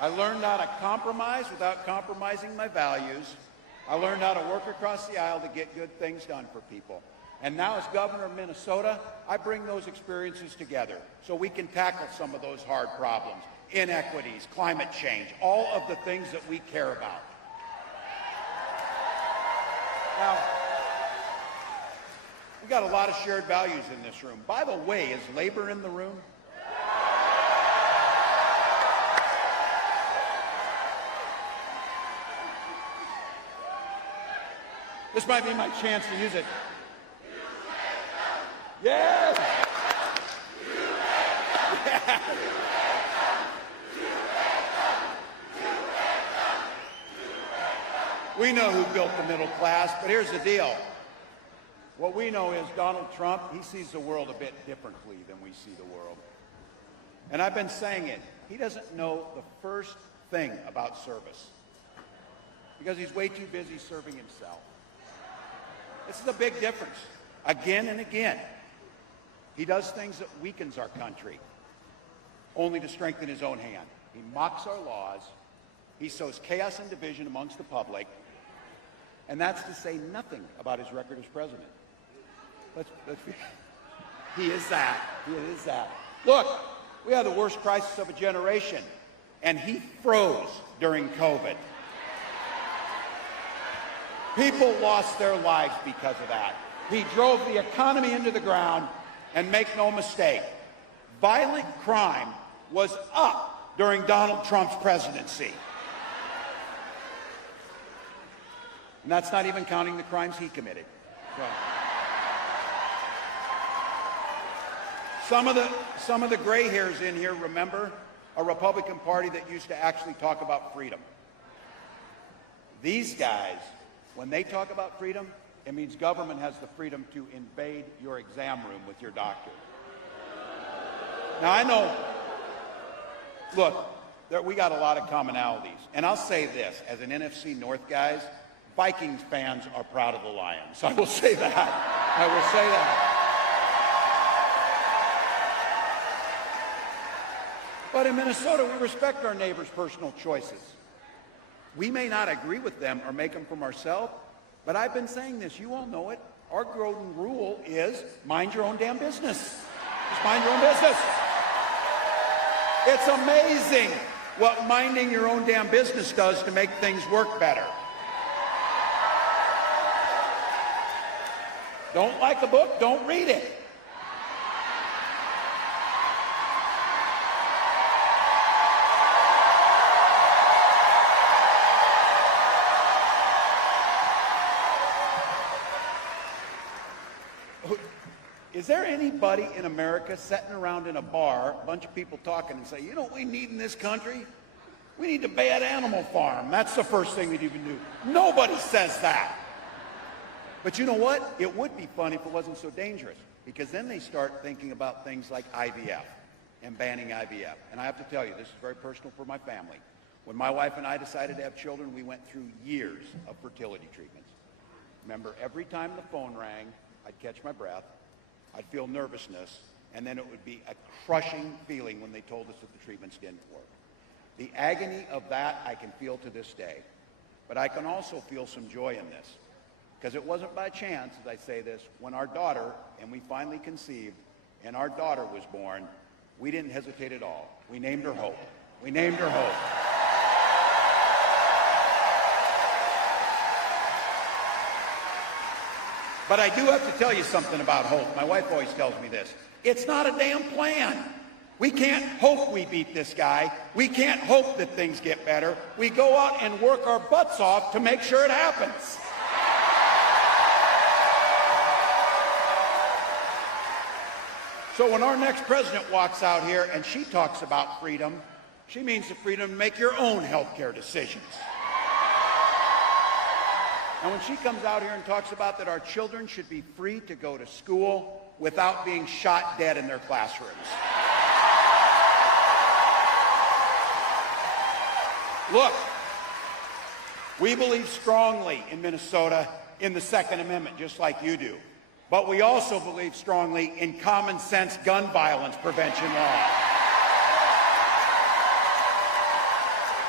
I learned how to compromise without compromising my values. I learned how to work across the aisle to get good things done for people. And now as governor of Minnesota, I bring those experiences together so we can tackle some of those hard problems, inequities, climate change, all of the things that we care about. Now, we got a lot of shared values in this room. By the way, is labor in the room? This might be my chance to use it. Yes! We know who built the middle class, but here's the deal. What we know is Donald Trump, he sees the world a bit differently than we see the world. And I've been saying it. He doesn't know the first thing about service because he's way too busy serving himself. This is a big difference. Again and again, he does things that weakens our country, only to strengthen his own hand. He mocks our laws. He sows chaos and division amongst the public. And that's to say nothing about his record as president. He is that. He is that. Look, we had the worst crisis of a generation, and he froze during COVID. People lost their lives because of that. He drove the economy into the ground, and make no mistake, violent crime was up during Donald Trump's presidency. And that's not even counting the crimes he committed. So, some of the gray hairs in here remember a Republican Party that used to actually talk about freedom. These guys, when they talk about freedom, it means government has the freedom to invade your exam room with your doctor. Now, I know, look, we got a lot of commonalities. And I'll say this, as an NFC North guys, Vikings fans are proud of the Lions. I will say that. I will say that. But in Minnesota, we respect our neighbors' personal choices. We may not agree with them or make them from ourselves, but I've been saying this. You all know it. Our golden rule is mind your own damn business. Just mind your own business. It's amazing what minding your own damn business does to make things work better. Don't like a book, don't read it. Is there anybody in America sitting around in a bar, a bunch of people talking and say, you know what we need in this country? We need a bad animal farm. That's the first thing we'd even do. Nobody says that. But you know what? It would be fun if it wasn't so dangerous, because then they start thinking about things like IVF and banning IVF. And I have to tell you, this is very personal for my family. When my wife and I decided to have children, we went through years of fertility treatments. Remember, every time the phone rang, I'd catch my breath, I'd feel nervousness, and then it would be a crushing feeling when they told us that the treatments didn't work. The agony of that I can feel to this day. But I can also feel some joy in this. Because it wasn't by chance, as I say this, when our daughter, and we finally conceived, and our daughter was born, we didn't hesitate at all. We named her Hope. We named her Hope. But I do have to tell you something about hope. My wife always tells me this. It's not a damn plan. We can't hope we beat this guy. We can't hope that things get better. We go out and work our butts off to make sure it happens. So when our next president walks out here and she talks about freedom, she means the freedom to make your own health care decisions. And when she comes out here and talks about that our children should be free to go to school without being shot dead in their classrooms. Look, we believe strongly in Minnesota in the Second Amendment, just like you do. But we also believe strongly in common sense gun violence prevention law.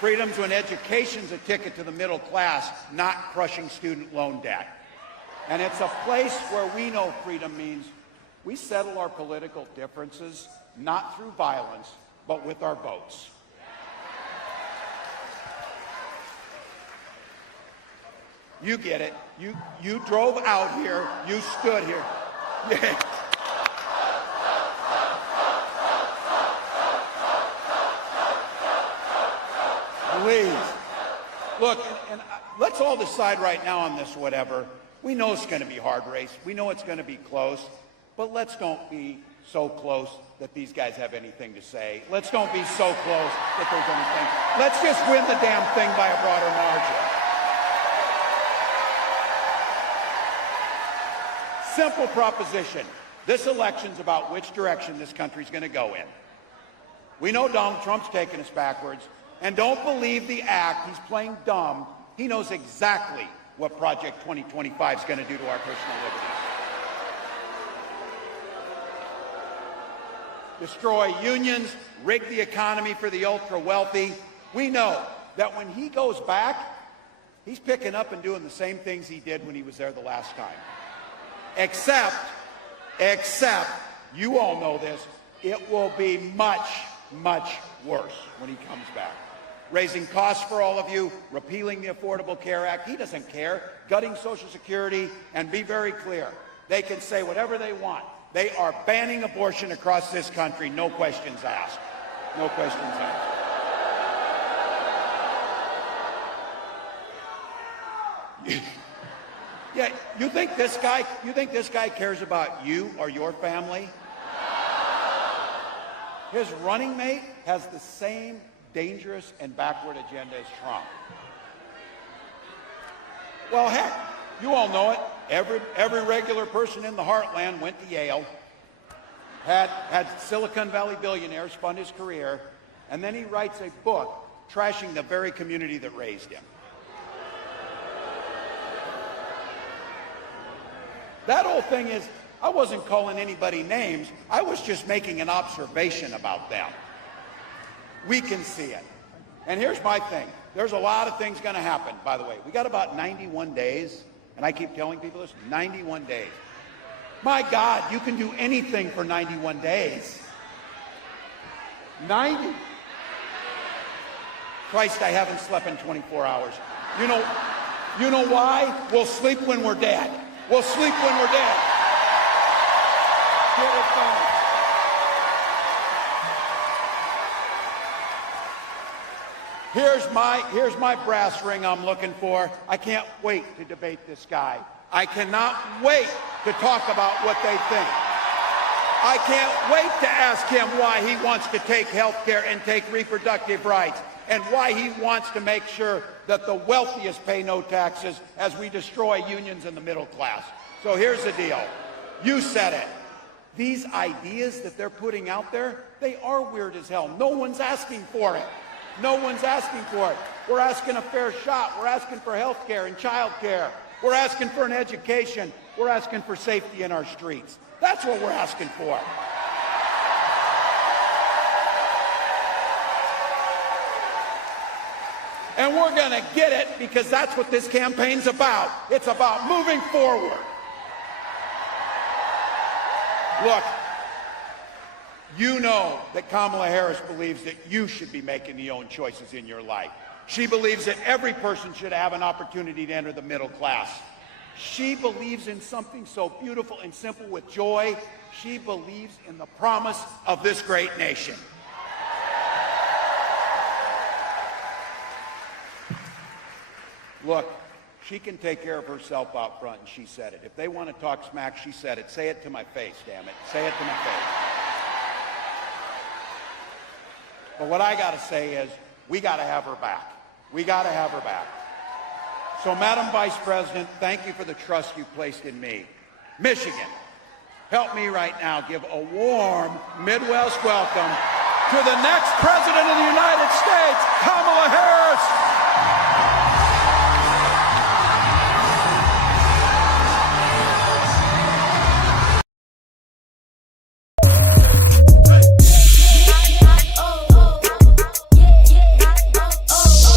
Freedom's when education's a ticket to the middle class, not crushing student loan debt. And it's a place where we know freedom means we settle our political differences not through violence, but with our votes. You get it. You drove out here. You stood here. Yeah. Please. Look, and let's all decide right now on this whatever. We know it's going to be a hard race. We know it's going to be close. But let's don't be so close that these guys have anything to say. Let's don't be so close that there's anything. Let's just win the damn thing by a broader margin. Simple proposition. This election's about which direction this country's going to go in. We know Donald Trump's taking us backwards. And don't believe the act. He's playing dumb. He knows exactly what Project 2025 is going to do to our personal liberties. Destroy unions, rig the economy for the ultra-wealthy. We know that when he goes back, he's picking up and doing the same things he did when he was there the last time. Except, you all know this, it will be much, much worse when he comes back. Raising costs for all of you, repealing the Affordable Care Act. He doesn't care. Gutting Social Security, and be very clear. They can say whatever they want. They are banning abortion across this country, no questions asked. No questions asked. Yeah, you think this guy cares about you or your family? His running mate has the same dangerous and backward agenda as Trump. Well, heck, you all know it. Every regular person in the heartland went to Yale, had Silicon Valley billionaires fund his career, and then he writes a book trashing the very community that raised him. That whole thing is, I wasn't calling anybody names. I was just making an observation about them. We can see it. And here's my thing. There's a lot of things going to happen, by the way. We got about 91 days, and I keep telling people this, 91 days. My God, you can do anything for 91 days. 90. Christ, I haven't slept in 24 hours. You know why? We'll sleep when we're dead. We'll sleep when we're dead. Get it done. Here's my brass ring I'm looking for. I can't wait to debate this guy. I cannot wait to talk about what they think. I can't wait to ask him why he wants to take health care and take reproductive rights, and why he wants to make sure that the wealthiest pay no taxes as we destroy unions in the middle class. So here's the deal. You said it. These ideas that they're putting out there, they are weird as hell. No one's asking for it. No one's asking for it. We're asking a fair shot. We're asking for health care and child care. We're asking for an education. We're asking for safety in our streets. That's what we're asking for. And we're going to get it because that's what this campaign's about. It's about moving forward. Look, you know that Kamala Harris believes that you should be making the own choices in your life. She believes that every person should have an opportunity to enter the middle class. She believes in something so beautiful and simple with joy. She believes in the promise of this great nation. Look, she can take care of herself out front, and she said it. If they want to talk smack, she said it. Say it to my face, damn it. Say it to my face. But what I got to say is, we got to have her back. We got to have her back. So, Madam Vice President, thank you for the trust you placed in me. Michigan, help me right now give a warm Midwest welcome to the next President of the United States, Kamala Harris.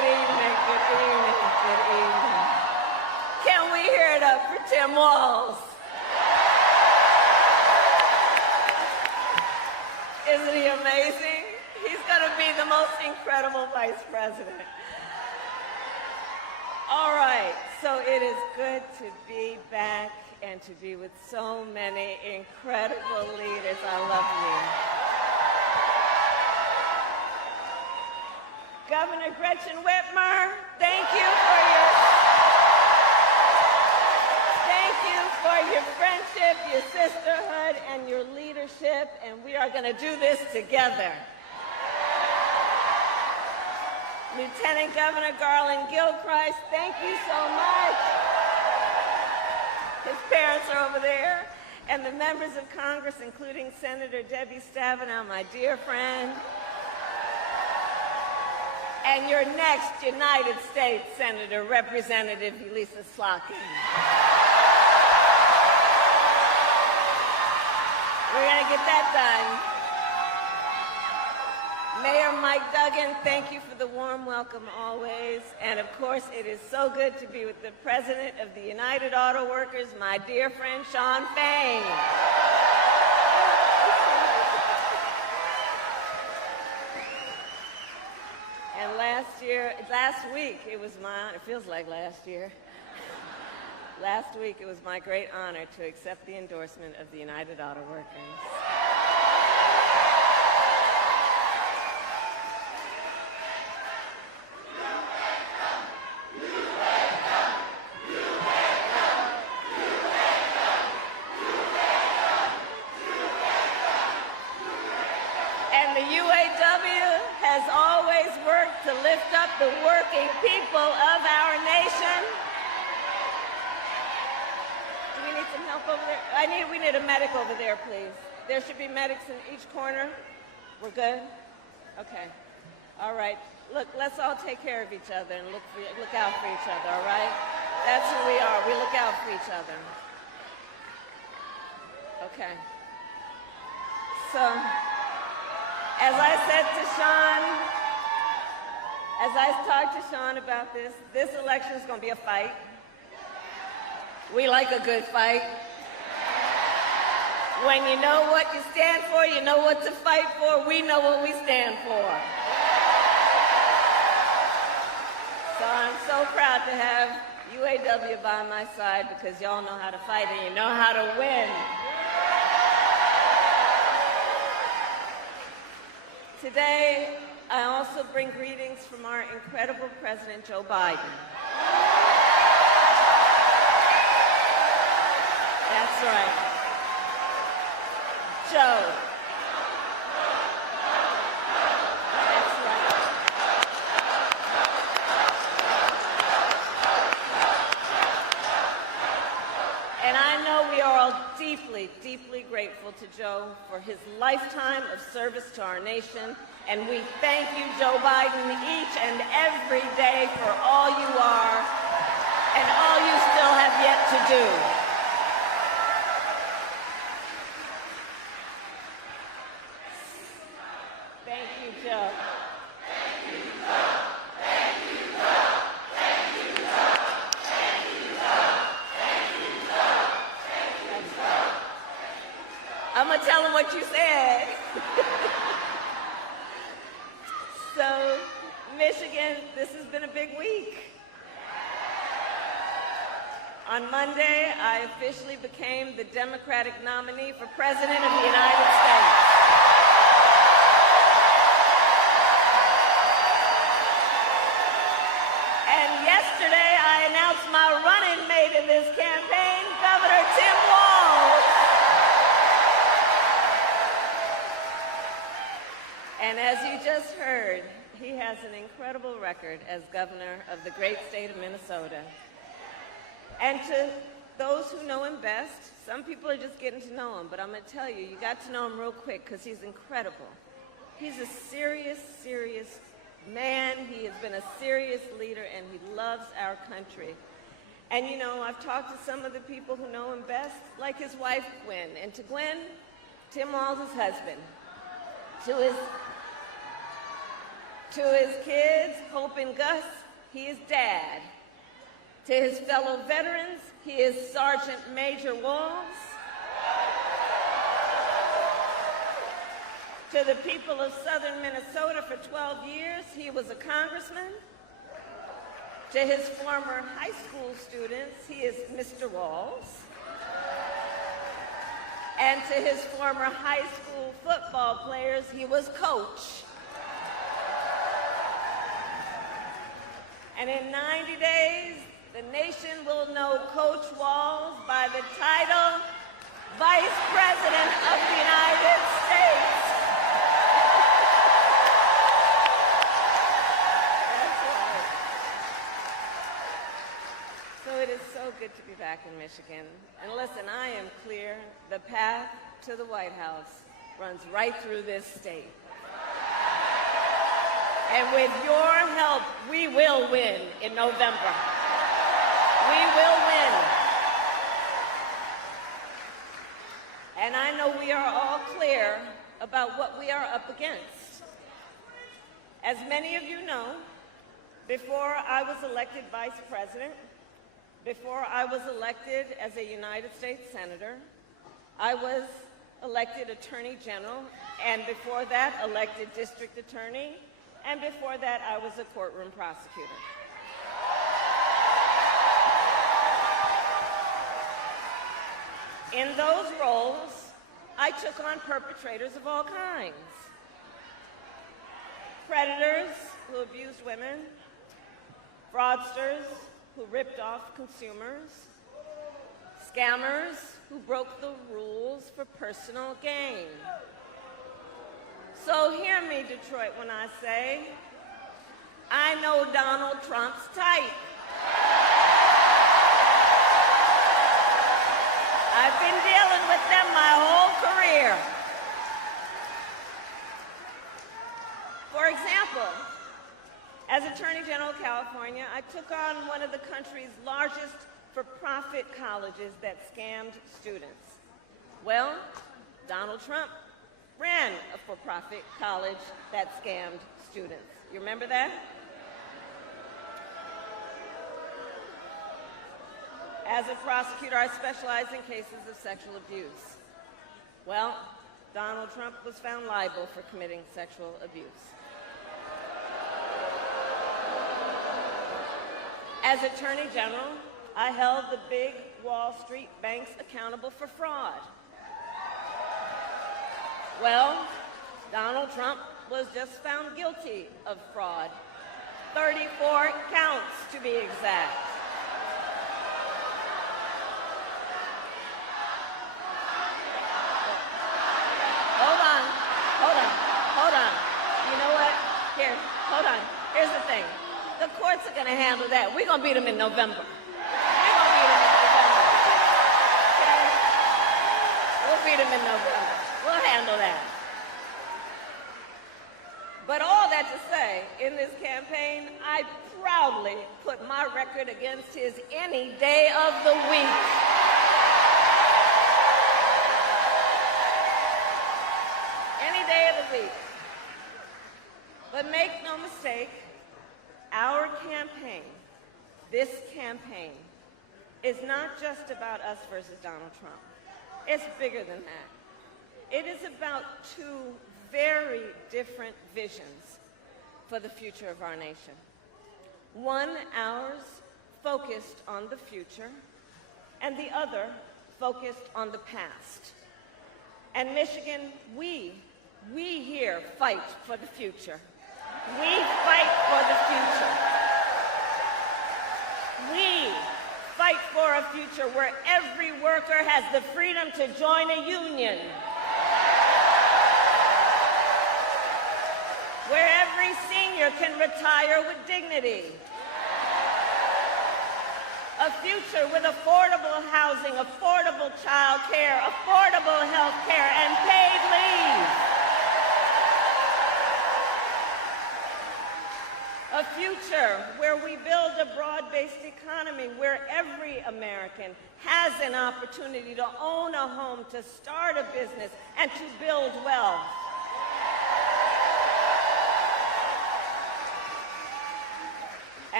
Tim Walz. Isn't he amazing? He's going to be the most incredible vice president. All right, so it is good to be back and to be with so many incredible leaders. I love you. Governor Gretchen Whitmer, thank you for your friendship, your sisterhood, and your leadership, and we are going to do this together. Lieutenant Governor Garland Gilchrist, thank you so much. His parents are over there. And the members of Congress, including Senator Debbie Stabenow, my dear friend. And your next United States Senator, Representative Elisa Slotkin. We're going to get that done. Mayor Mike Duggan, thank you for the warm welcome always. And of course, it is so good to be with the President of the United Auto Workers, my dear friend Shawn Fain. And last week, it was my honor, it feels like last year. Last week, it was my great honor to accept the endorsement of the United Auto Workers. And the UAW has always worked to lift up the working people of our nation. Do we need some help over there? We need a medic over there, please. There should be medics in each corner. We're good? Okay. All right. Look, let's all take care of each other and look out for each other, all right? That's who we are. We look out for each other. Okay. So, as I said to Shawn, as I talked to Shawn about this election is going to be a fight. We like a good fight. When you know what you stand for, you know what to fight for. We know what we stand for. So I'm so proud to have UAW by my side because y'all know how to fight and you know how to win. Today, I also bring greetings from our incredible President Joe Biden. That's right. Joe. That's right. And I know we are all deeply, deeply grateful to Joe for his lifetime of service to our nation. And we thank you, Joe Biden, each and every day for all you are and all you still have yet to do. Thank you, Joe. Thank you, Joe. Thank you, Joe. Thank you, Joe. Thank you, Joe. Thank you, Joe. Thank you, Joe. I'm going to tell him what you said. So, Michigan, this has been a big week. On Monday, I officially became the Democratic nominee for President of the United States. And yesterday, I announced my running mate in this campaign, Governor Tim Walz. And as you just heard, he has an incredible record as governor of the great state of Minnesota. And to those who know him best, some people are just getting to know him, but I'm going to tell you, you got to know him real quick because he's incredible. He's a serious, serious man. He has been a serious leader, and he loves our country. And, you know, I've talked to some of the people who know him best, like his wife, Gwen. And to Gwen, Tim Walz's husband. To his kids, Hope and Gus, he is dad. To his fellow veterans, he is Sergeant Major Walz. To the people of southern Minnesota for 12 years, he was a congressman. To his former high school students, he is Mr. Walz. And to his former high school football players, he was Coach. And in 90 days, the nation will know Coach Walz by the title Vice President of the United States. That's right. So it is so good to be back in Michigan. And listen, I am clear. The path to the White House runs right through this state. And with your help, we will win in November. We will win. And I know we are all clear about what we are up against. As many of you know, before I was elected vice president, before I was elected as a United States Senator, I was elected Attorney General, and before that, elected District Attorney, and before that, I was a courtroom prosecutor. In those roles, I took on perpetrators of all kinds. Predators who abused women, fraudsters who ripped off consumers, scammers who broke the rules for personal gain. So hear me, Detroit, when I say, I know Donald Trump's type. I've been dealing with them my whole career. For example, as Attorney General of California, I took on one of the country's largest for-profit colleges that scammed students. Well, Donald Trump ran a for-profit college that scammed students. You remember that? As a prosecutor, I specialize in cases of sexual abuse. Well, Donald Trump was found liable for committing sexual abuse. As Attorney General, I held the big Wall Street banks accountable for fraud. Well, Donald Trump was just found guilty of fraud. 34 counts, to be exact. Hold on. You know what? Here, hold on. Here's the thing. The courts are going to handle that. We're going to beat them in November. Okay? We'll beat them in November. We'll handle that. But all that to say, in this campaign, I proudly put my record against his any day of the week. Any day of the week. But make no mistake, our campaign, this campaign, is not just about us versus Donald Trump. It's bigger than that. It is about two very different visions for the future of our nation. One, ours, focused on the future, and the other, focused on the past. And Michigan, we here fight for the future. We fight for the future. We fight for a future where every worker has the freedom to join a union, where every senior can retire with dignity, a future with affordable housing, affordable child care, affordable health care, and paid leave. A future where we build a broad-based economy where every American has an opportunity to own a home, to start a business, and to build wealth.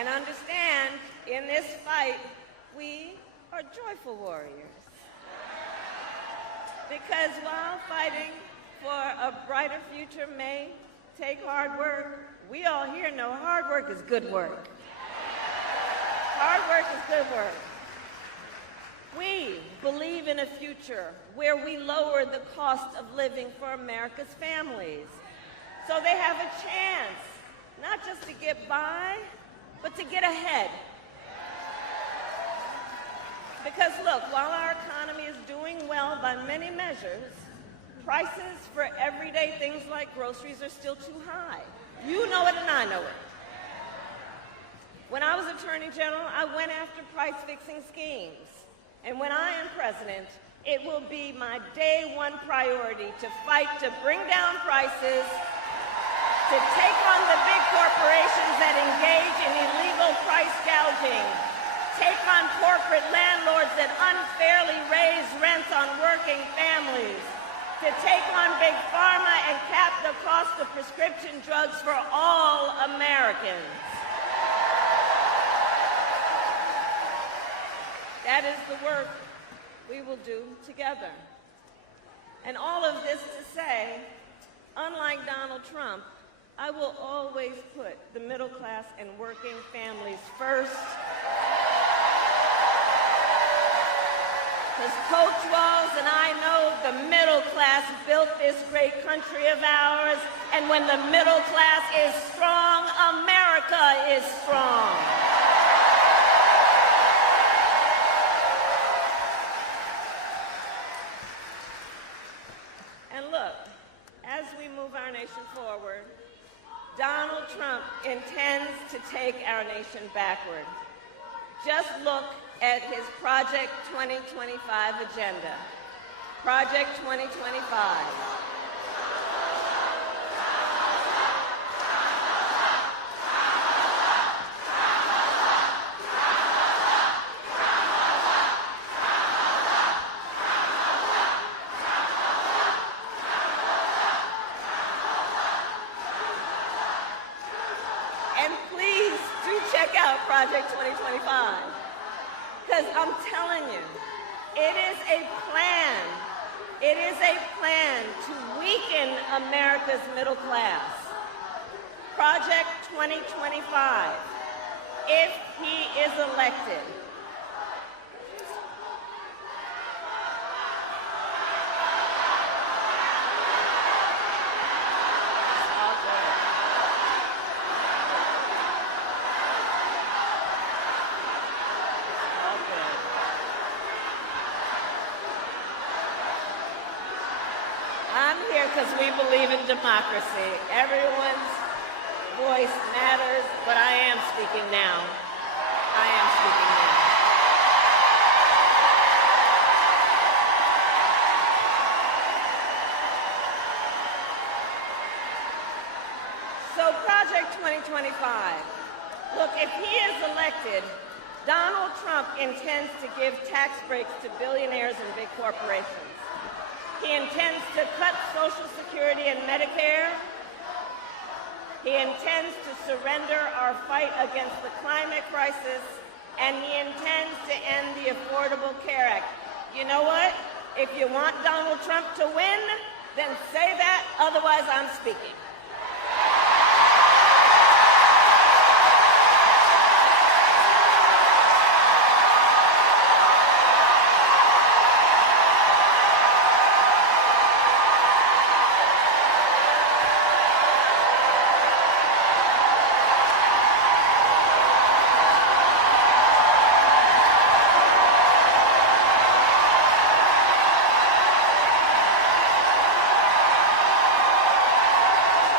And understand, in this fight, we are joyful warriors. Because while fighting for a brighter future may take hard work, we all here know hard work is good work. Hard work is good work. We believe in a future where we lower the cost of living for America's families, so they have a chance not just to get by, but to get ahead. Because look, while our economy is doing well by many measures, prices for everyday things like groceries are still too high. You know it and I know it. When I was Attorney General, I went after price-fixing schemes. And when I am president, it will be my day one priority to fight to bring down prices, to take on the big corporations that engage in illegal price gouging, take on corporate landlords that unfairly raise rents on working families, to take on big pharma and cap the cost of prescription drugs for all Americans. That is the work we will do together. And all of this to say, unlike Donald Trump, I will always put the middle class and working families first. Because Coach Walz and I know the middle class built this great country of ours, and when the middle class is strong, America is strong. And look, as we move our nation forward, Donald Trump intends to take our nation backward. Just look at his Project 2025 agenda. Project 2025. And please do check out Project 2025. Because I'm telling you, it is a plan. It is a plan to weaken America's middle class. Project 2025, if he is elected. I'm here because we believe in democracy. Everyone's voice matters, but I am speaking now. I am speaking now. So Project 2025. Look, if he is elected, Donald Trump intends to give tax breaks to billionaires and big corporations. He intends to cut Social Security and Medicare. He intends to surrender our fight against the climate crisis, and he intends to end the Affordable Care Act. You know what? If you want Donald Trump to win, then say that, otherwise I'm speaking.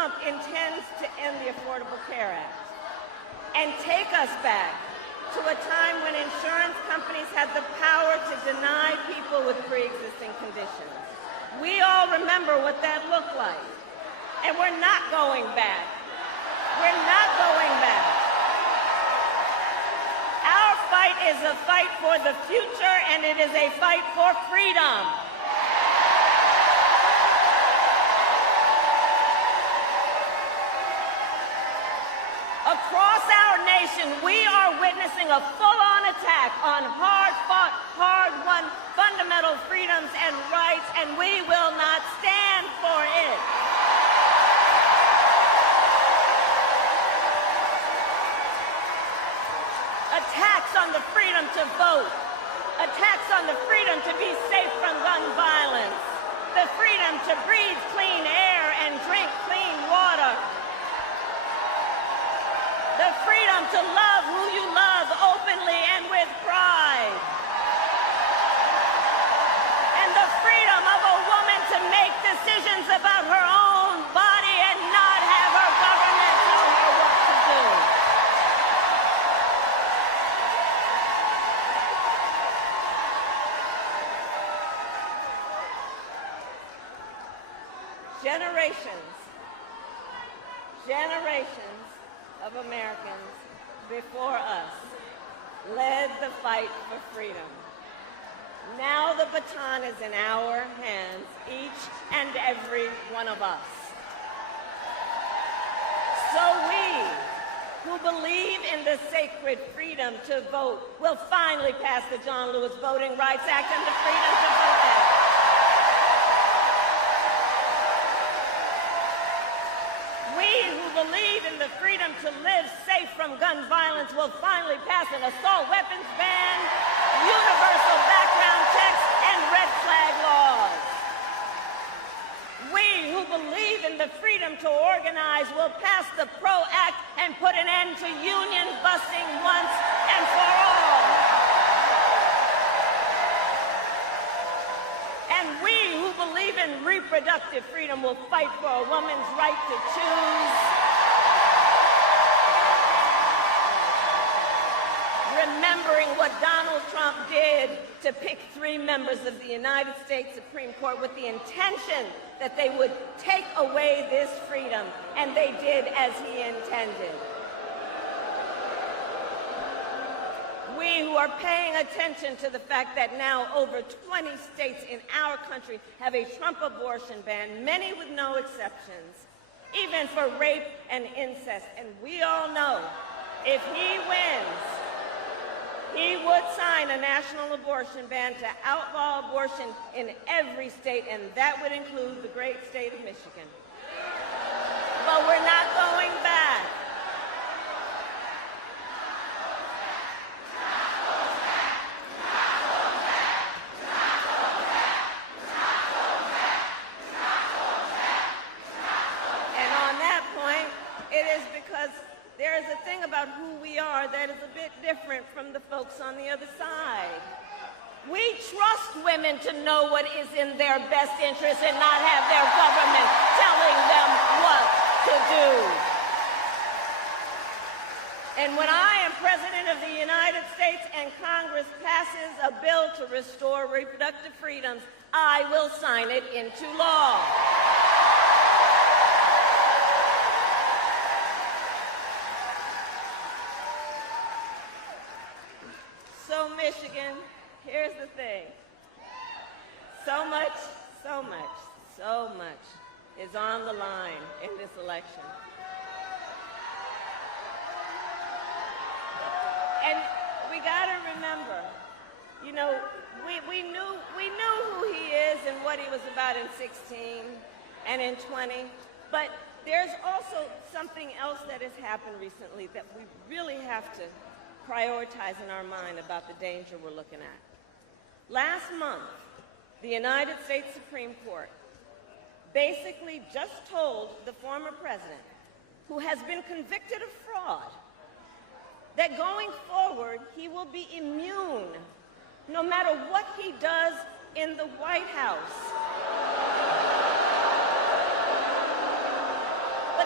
Trump intends to end the Affordable Care Act and take us back to a time when insurance companies had the power to deny people with pre-existing conditions. We all remember what that looked like. And we're not going back. We're not going back. Our fight is a fight for the future, and it is a fight for freedom. Across our nation, we are witnessing a full-on attack on hard-fought, hard-won fundamental freedoms and rights, and we will not stand for it. Attacks on the freedom to vote, attacks on the freedom to be safe from gun violence, the freedom to breathe clean air and drink clean water, the freedom to love who you love openly and with pride, and the freedom of a woman to make decisions about her own body and not have her government tell her what to do. Generations of Americans before us led the fight for freedom. Now the baton is in our hands, each and every one of us. So we, who believe in the sacred freedom to vote, will finally pass the John Lewis Voting Rights Act and the Freedom to Vote Act. Believe in the freedom to live safe from gun violence will finally pass an assault weapons ban, universal background checks, and red flag laws. We who believe in the freedom to organize will pass the PRO Act and put an end to union busing once and for all. And we who believe in reproductive freedom will fight for a woman's right to choose, remembering what Donald Trump did to pick 3 members of the United States Supreme Court with the intention that they would take away this freedom, and they did as he intended. We who are paying attention to the fact that now over 20 states in our country have a Trump abortion ban, many with no exceptions, even for rape and incest. And we all know if he wins, he would sign a national abortion ban to outlaw abortion in every state, and that would include the great state of Michigan. But we're not going back. And on that point, it is because there is a thing about who we are that is a bit different from the folks on the other side. We trust women to know what is in their best interest and not have their government telling them what to do. And when I am President of the United States and Congress passes a bill to restore reproductive freedoms, I will sign it into law. So Michigan, here's the thing. So much is on the line in this election. And we gotta remember, you know, we knew who he is and what he was about in 16 and in 20, but there's also something else that has happened recently that we really have to prioritize in our mind about the danger we're looking at. Last month, the United States Supreme Court basically just told the former president, who has been convicted of fraud, that going forward, he will be immune no matter what he does in the White House.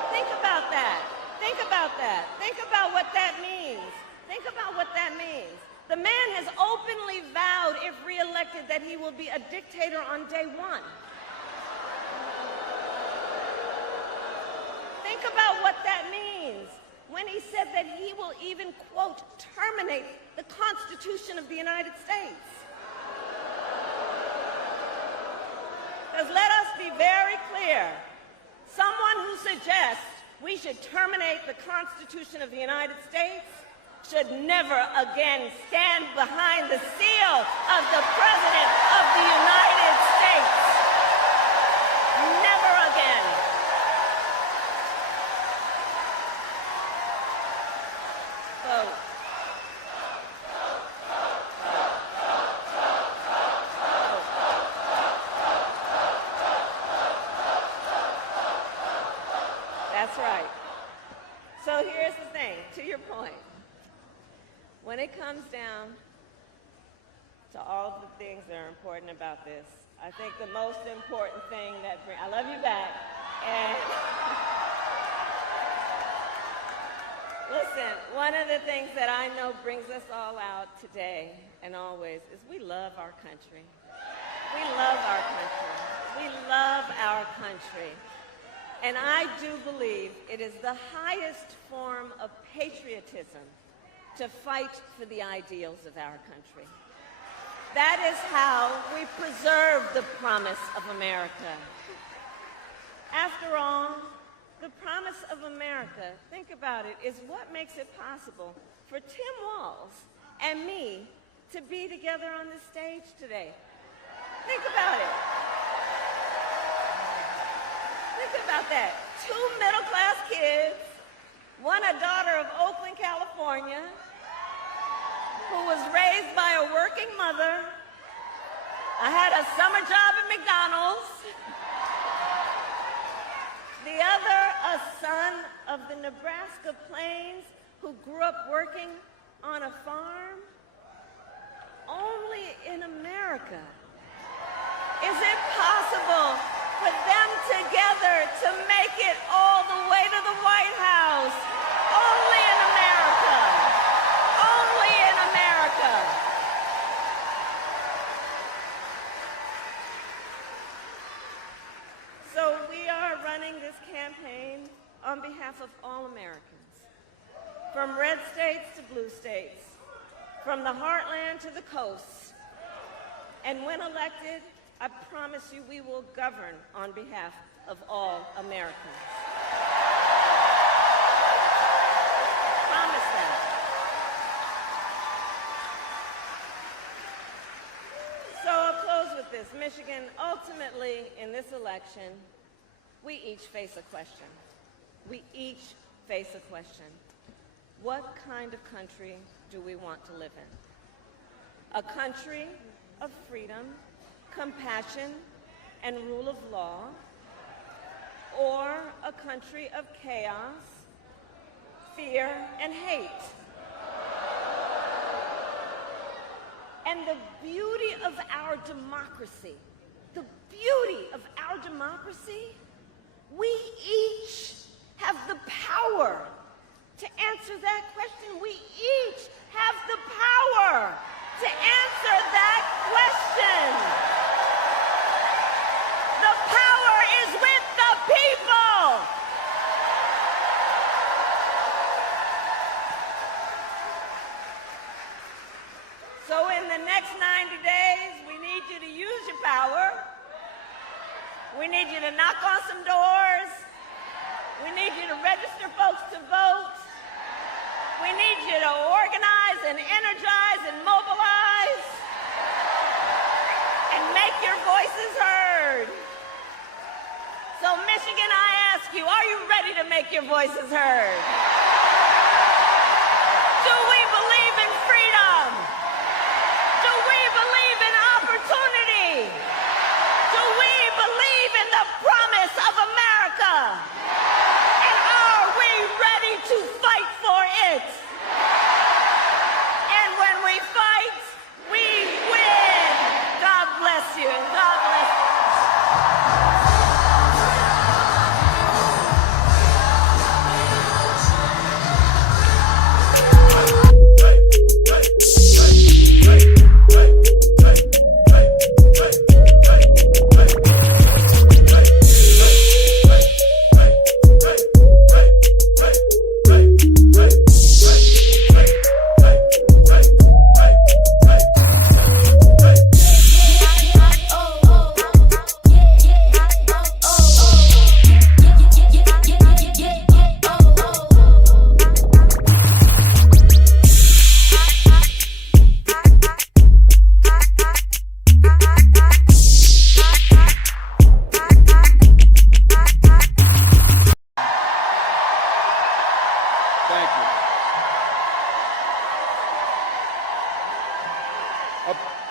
about that. Think about what that means. Think about what that means. The man has openly vowed, if reelected, that he will be a dictator on day one. Think about what that means when he said that he will even, quote, terminate the Constitution of the United States. Because let us be very clear, someone who suggests we should terminate the Constitution of the United States should never again stand behind the seal of the President of the United States. Never again. Vote. That's right. So here's the thing, to your point. When it comes down to all the things that are important about this, I think the most important thing that I love you back. And listen, one of the things that I know brings us all out today and always is we love our country. We love our country. We love our country. And I do believe it is the highest form of patriotism to fight for the ideals of our country. That is how we preserve the promise of America. After all, the promise of America, think about it, is what makes it possible for Tim Walz and me to be together on this stage today. Think about it. Think about that. 2 middle-class kids, one a daughter of Oakland, California, who was raised by a working mother. I had a summer job at McDonald's. The other, a son of the Nebraska Plains who grew up working on a farm. Only in America is it possible for them together to make it all the way to the White House. Only in America. Only in America. So we are running this campaign on behalf of all Americans, from red states to blue states, from the heartland to the coast. And when elected, I promise you we will govern on behalf of all Americans. Promise that. So I'll close with this. Michigan, ultimately, in this election, we each face a question. We each face a question. What kind of country do we want to live in? A country of freedom, compassion, and rule of law, or a country of chaos, fear, and hate? And the beauty of our democracy, we each have the power to answer that question. We each have the power to answer that question. The power is with the people. So in the next 90 days, we need you to use your power. We need you to knock on some doors. We need you to register folks to vote. We need you to organize and energize and mobilize and make your voices heard. So Michigan, I ask you, are you ready to make your voices heard? Do we believe in freedom? Do we believe in opportunity? Do we believe in the promise of America? And are we ready to fight for it? And when we fight, we win. God bless you, and God bless you.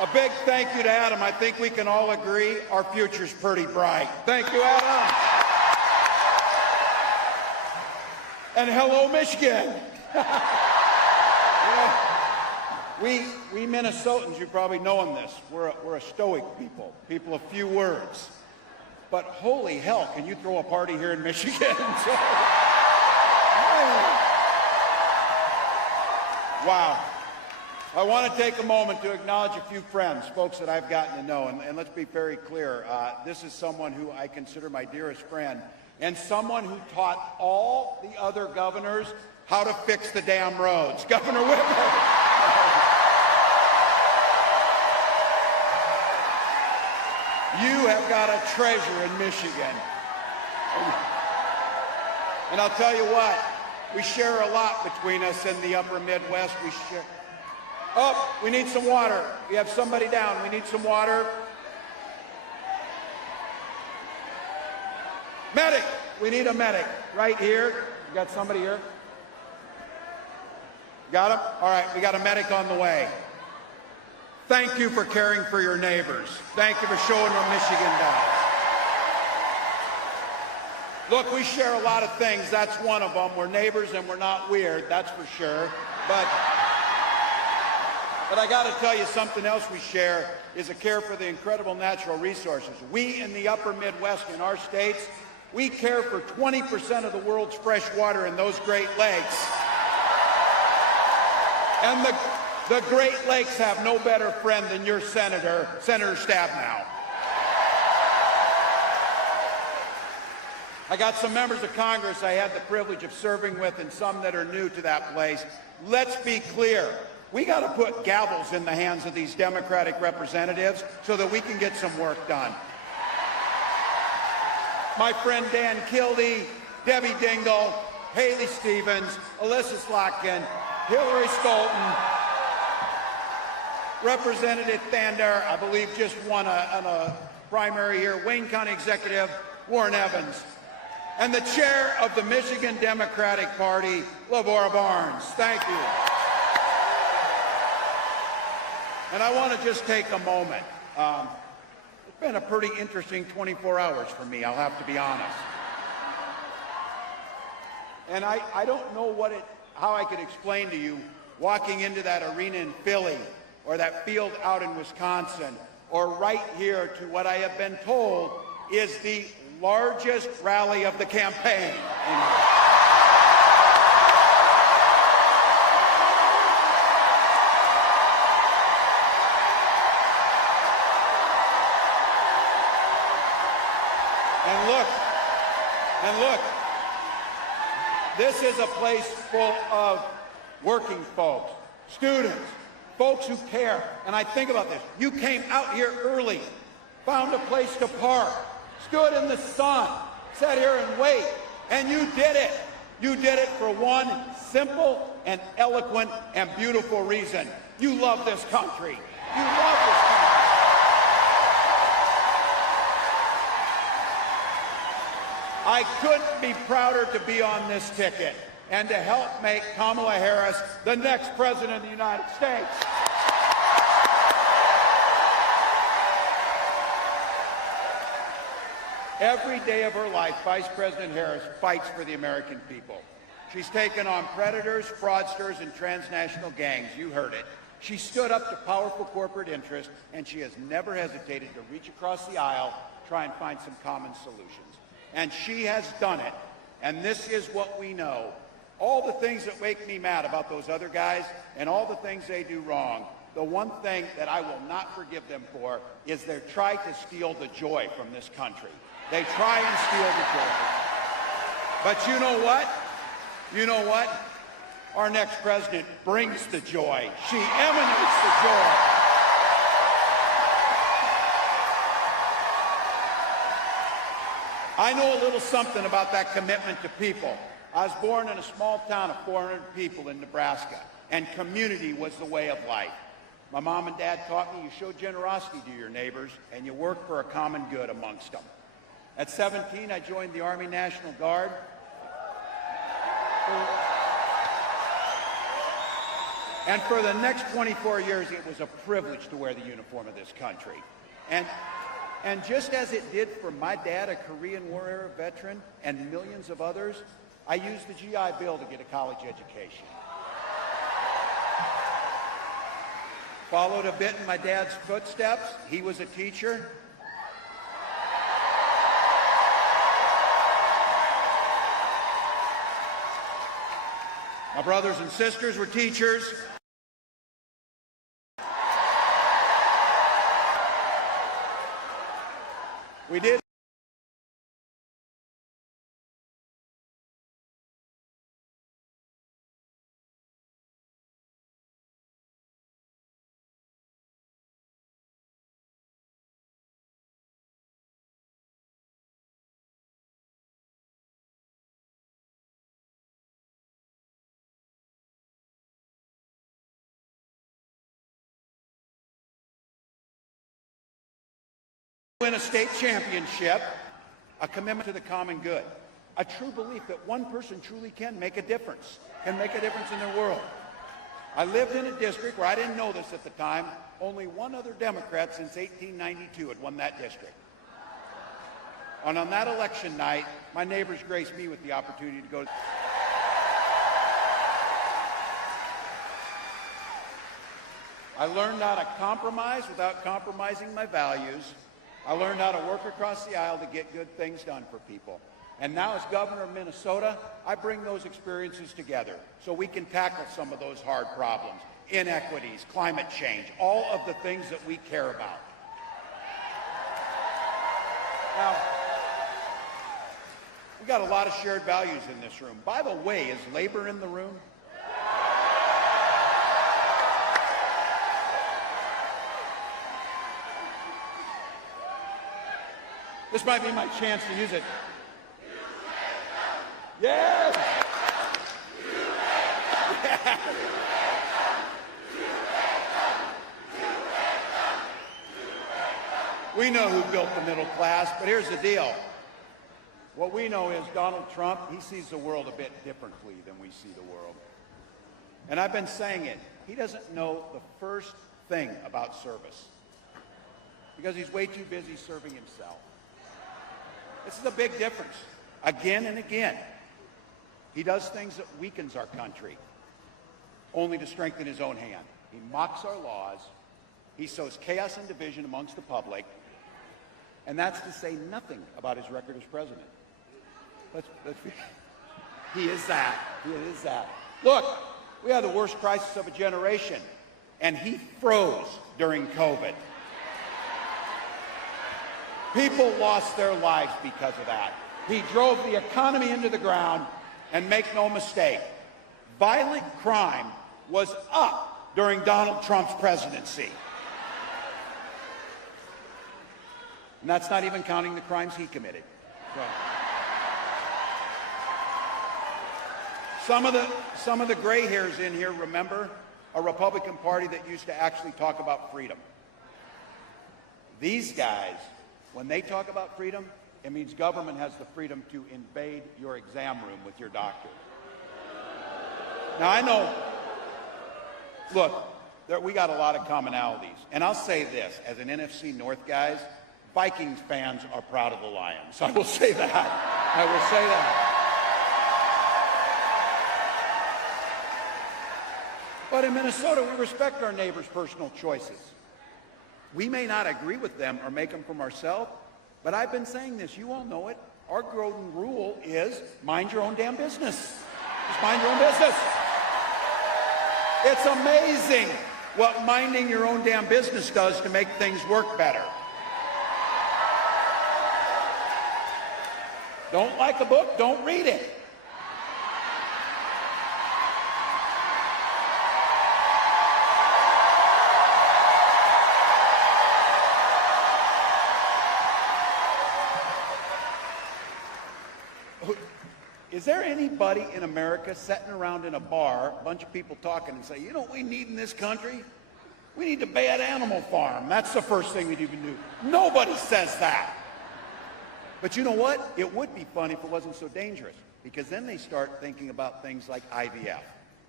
A big thank you to Adam. I think we can all agree our future's pretty bright. Thank you, Adam. And hello, Michigan. We Minnesotans, you probably know this, we're a stoic people of few words. But holy hell, can you throw a party here in Michigan? Wow. I want to take a moment to acknowledge a few friends, folks that I've gotten to know, and let's be very clear. This is someone who I consider my dearest friend, and someone who taught all the other governors how to fix the damn roads. Governor Whitmer. You have got a treasure in Michigan. And I'll tell you what, we share a lot between us in the upper Midwest. We share. Oh, we need some water. We have somebody down. We need some water. Medic. We need a medic right here. You got somebody here? Got him? All right, we got a medic on the way. Thank you for caring for your neighbors. Thank you for showing what Michigan does. Look, we share a lot of things. That's one of them. We're neighbors and we're not weird, that's for sure. But I got to tell you, something else we share is a care for the incredible natural resources. We in the upper Midwest, in our states, we care for 20% of the world's fresh water in those Great Lakes. And the Great Lakes have no better friend than your Senator Stabenow. I got some members of Congress I had the privilege of serving with and some that are new to that place. Let's be clear. We got to put gavels in the hands of these Democratic representatives so that we can get some work done. My friend Dan Kildee, Debbie Dingell, Haley Stevens, Alyssa Slotkin, Hillary Stolten, Representative Thander, I believe just won a primary here, Wayne County Executive Warren Evans, and the chair of the Michigan Democratic Party, Lavora Barnes. Thank you. And I want to just take a moment. It's been a pretty interesting 24 hours for me, I'll have to be honest. And I don't know how I could explain to you walking into that arena in Philly or that field out in Wisconsin or right here to what I have been told is the largest rally of the campaign. And look, this is a place full of working folks, students, folks who care. And I think about this. You came out here early, found a place to park, stood in the sun, sat here and wait, and you did it. You did it for one simple and eloquent and beautiful reason. You love this country. You love this country. I couldn't be prouder to be on this ticket and to help make Kamala Harris the next president of the United States. Every day of her life, Vice President Harris fights for the American people. She's taken on predators, fraudsters, and transnational gangs. You heard it. She stood up to powerful corporate interests, and she has never hesitated to reach across the aisle, try and find some common solutions. And she has done it. And this is what we know. All the things that make me mad about those other guys and all the things they do wrong, the one thing that I will not forgive them for is they try to steal the joy from this country. They try and steal the joy. But you know what? You know what? Our next president brings the joy. She emanates the joy. I know a little something about that commitment to people. I was born in a small town of 400 people in Nebraska, and community was the way of life. My mom and dad taught me you show generosity to your neighbors, and you work for a common good amongst them. At 17, I joined the Army National Guard. And for the next 24 years, it was a privilege to wear the uniform of this country. And just as it did for my dad, a Korean War era veteran, and millions of others, I used the GI Bill to get a college education. Followed a bit in my dad's footsteps. He was a teacher. My brothers and sisters were teachers. We did. Win a state championship, a commitment to the common good, a true belief that one person truly can make a difference in their world. I lived in a district where I didn't know this at the time. Only one other Democrat since 1892 had won that district. And on that election night, my neighbors graced me with the opportunity to go. I learned how to compromise without compromising my values. I learned how to work across the aisle to get good things done for people. And now as governor of Minnesota, I bring those experiences together so we can tackle some of those hard problems, inequities, climate change, all of the things that we care about. Now, we got a lot of shared values in this room. By the way, is labor in the room? This might be my chance to use it. Yes! Yeah. We know who built the middle class, but here's the deal. What we know is Donald Trump, he sees the world a bit differently than we see the world. And I've been saying it. He doesn't know the first thing about service because he's way too busy serving himself. This is a big difference. Again and again, he does things that weakens our country, only to strengthen his own hand. He mocks our laws. He sows chaos and division amongst the public. And that's to say nothing about his record as president. He is that. He is that. Look, we have the worst crisis of a generation, and he froze during COVID. People lost their lives because of that. He drove the economy into the ground, and make no mistake, violent crime was up during Donald Trump's presidency. And that's not even counting the crimes he committed. Some of the gray hairs in here remember a Republican Party that used to actually talk about freedom. These guys, when they talk about freedom, it means government has the freedom to invade your exam room with your doctor. Now, I know, look, we got a lot of commonalities. And I'll say this, as an NFC North guys, Vikings fans are proud of the Lions. I will say that. I will say that. But in Minnesota, we respect our neighbors' personal choices. We may not agree with them or make them from ourselves, but I've been saying this. You all know it. Our golden rule is mind your own damn business. Just mind your own business. It's amazing what minding your own damn business does to make things work better. Don't like a book? Don't read it. Is there anybody in America sitting around in a bar, a bunch of people talking and say, you know what we need in this country? We need a bad animal farm. That's the first thing we'd even do. Nobody says that. But you know what? It would be fun if it wasn't so dangerous, because then they start thinking about things like IVF.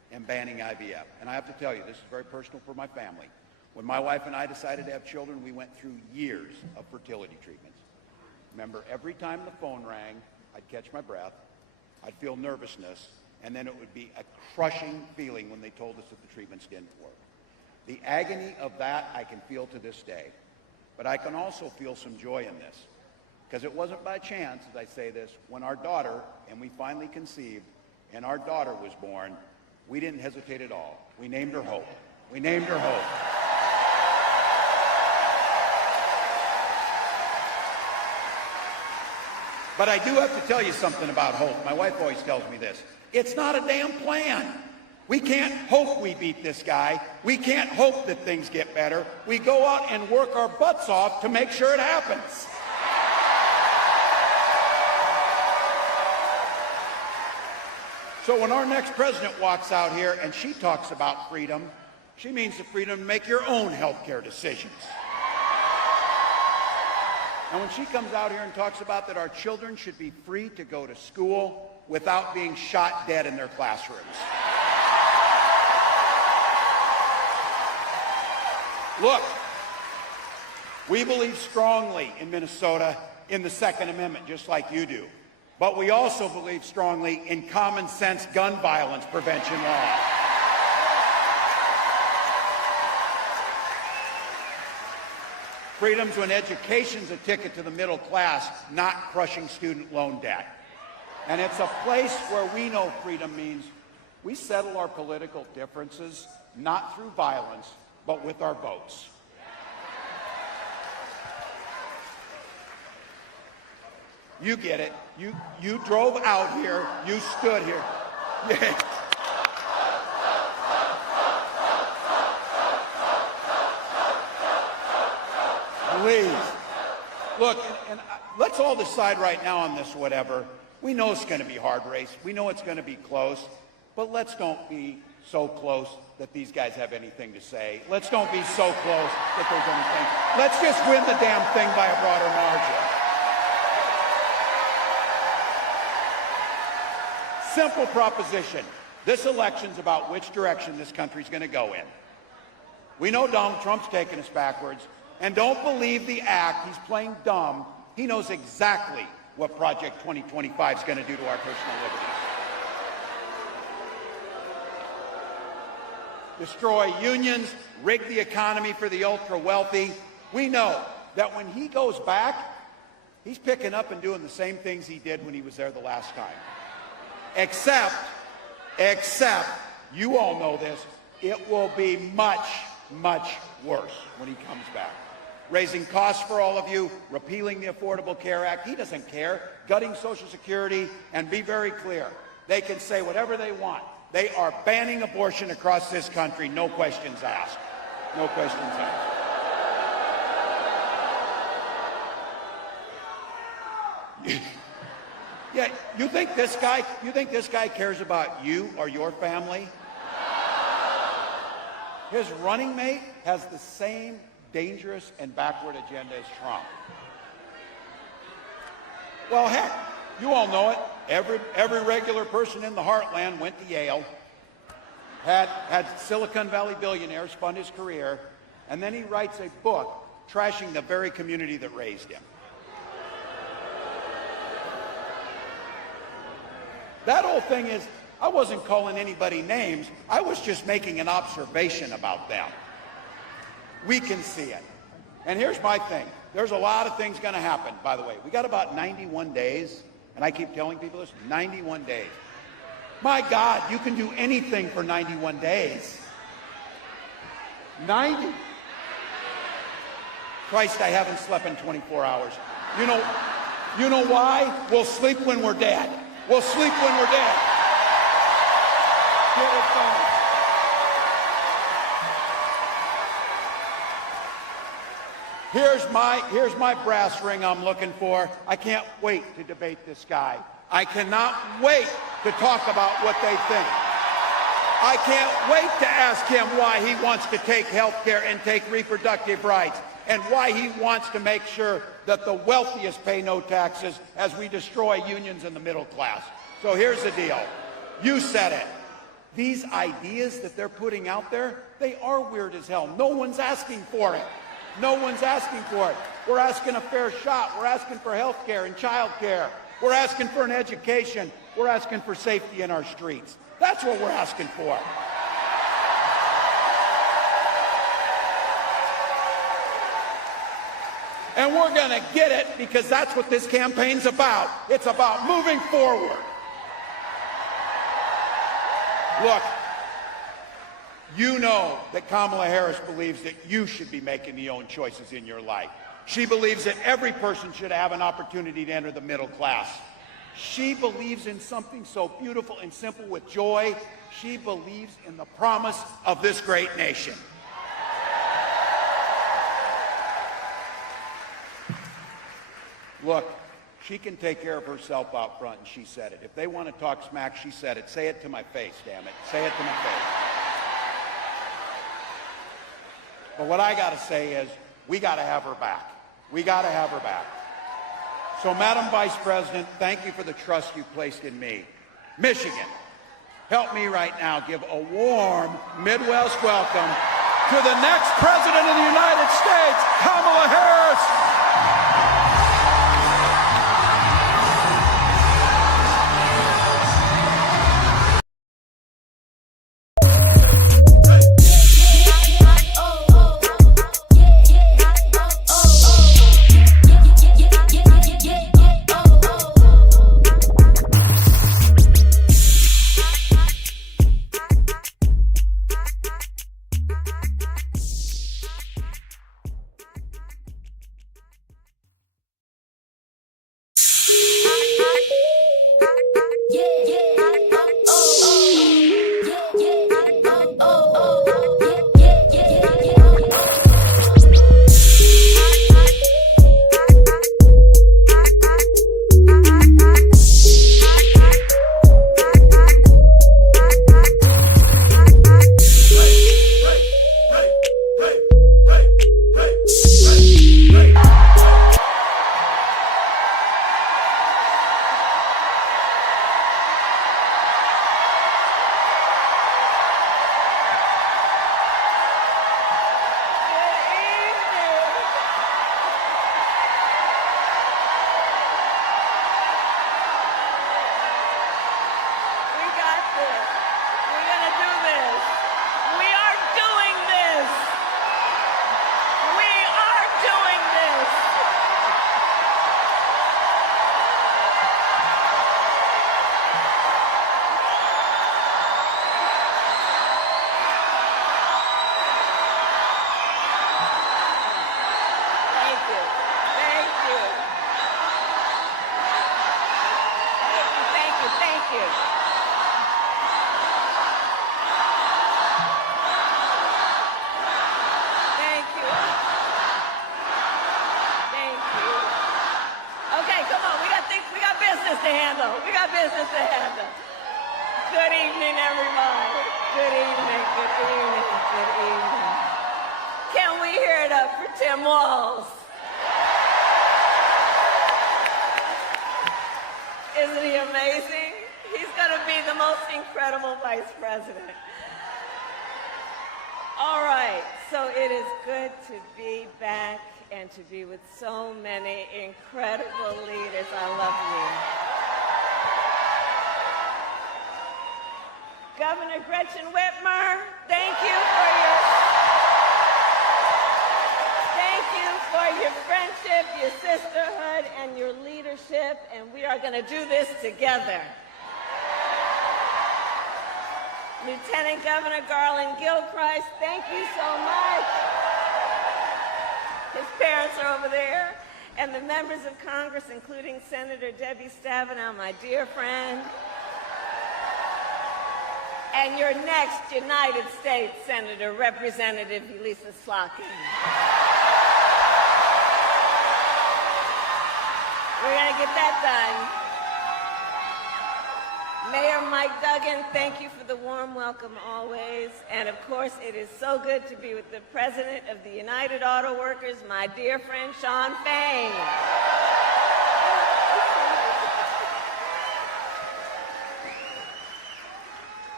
and banning IVF. And I have to tell you, this is very personal for my family. When my wife and I decided to have children, we went through years of fertility treatments. Remember, every time the phone rang, I'd catch my breath, I'd feel nervousness, and then it would be a crushing feeling when they told us that the treatments didn't work. The agony of that I can feel to this day. But I can also feel some joy in this, because it wasn't by chance, as I say this, when our daughter, and we finally conceived, and our daughter was born, we didn't hesitate at all. We named her Hope. We named her Hope. But I do have to tell you something about hope. My wife always tells me this. It's not a damn plan. We can't hope we beat this guy. We can't hope that things get better. We go out and work our butts off to make sure it happens. So when our next president walks out here and she talks about freedom, she means the freedom to make your own health care decisions. And when she comes out here and talks about that our children should be free to go to school without being shot dead in their classrooms. Look, we believe strongly in Minnesota in the Second Amendment, just like you do. But we also believe strongly in common sense gun violence prevention law. Freedom's when education's a ticket to the middle class, not crushing student loan debt. And it's a place where we know freedom means we settle our political differences not through violence, but with our votes. You get it. You drove out here. You stood here. Yeah. Please. Look, and let's all decide right now on this whatever. We know it's going to be a hard race. We know it's going to be close. But let's don't be so close that these guys have anything to say. Let's don't be so close that there's anything. Let's just win the damn thing by a broader margin. Simple proposition. This election's about which direction this country's going to go in. We know Donald Trump's taking us backwards. And don't believe the act. He's playing dumb. He knows exactly what Project 2025 is going to do to our personal liberties. Destroy unions, rig the economy for the ultra-wealthy. We know that when he goes back, he's picking up and doing the same things he did when he was there the last time. Except, you all know this, it will be much, much worse when he comes back. Raising costs for all of you, repealing the Affordable Care Act. He doesn't care. Gutting Social Security, and be very clear. They can say whatever they want. They are banning abortion across this country, no questions asked. No questions asked. Yeah, you think this guy cares about you or your family? His running mate has the same dangerous and backward agenda as Trump. Well, heck, you all know it. Every regular person in the heartland went to Yale, had Silicon Valley billionaires fund his career, and then he writes a book trashing the very community that raised him. That whole thing is, I wasn't calling anybody names. I was just making an observation about them. We can see it. And here's my thing. There's a lot of things going to happen, by the way. We got about 91 days, and I keep telling people this, 91 days. My God, you can do anything for 91 days. 90. Christ, I haven't slept in 24 hours. You know why? We'll sleep when we're dead. We'll sleep when we're dead. Get it done. Here's my brass ring I'm looking for. I can't wait to debate this guy. I cannot wait to talk about what they think. I can't wait to ask him why he wants to take health care and take reproductive rights, and why he wants to make sure that the wealthiest pay no taxes as we destroy unions in the middle class. So here's the deal. You said it. These ideas that they're putting out there, they are weird as hell. No one's asking for it. No one's asking for it. We're asking a fair shot. We're asking for health care and child care. We're asking for an education. We're asking for safety in our streets. That's what we're asking for. And we're going to get it because that's what this campaign's about. It's about moving forward. Look, you know that Kamala Harris believes that you should be making the own choices in your life. She believes that every person should have an opportunity to enter the middle class. She believes in something so beautiful and simple with joy. She believes in the promise of this great nation. Look, she can take care of herself out front, and she said it. If they want to talk smack, she said it. Say it to my face, damn it. Say it to my face. But what I got to say is, we got to have her back. We got to have her back. So, Madam Vice President, thank you for the trust you placed in me. Michigan, help me right now give a warm Midwest welcome to the next President of the United States, Kamala Harris. Good evening, everybody. Good evening, good evening, good evening. Can we hear it up for Tim Walz? Isn't he amazing? He's going to be the most incredible vice president. All right, so it is good to be back and to be with so many incredible leaders. I love you. Governor Gretchen Whitmer, thank you for your friendship, your sisterhood, and your leadership, and we are going to do this together. Lieutenant Governor Garland Gilchrist, thank you so much. His parents are over there. And the members of Congress, including Senator Debbie Stabenow, my dear friend. And your next United States Senator, Representative Elisa Slotkin. We're going to get that done. Mayor Mike Duggan, thank you for the warm welcome always. And of course, it is so good to be with the President of the United Auto Workers, my dear friend Shawn Fain.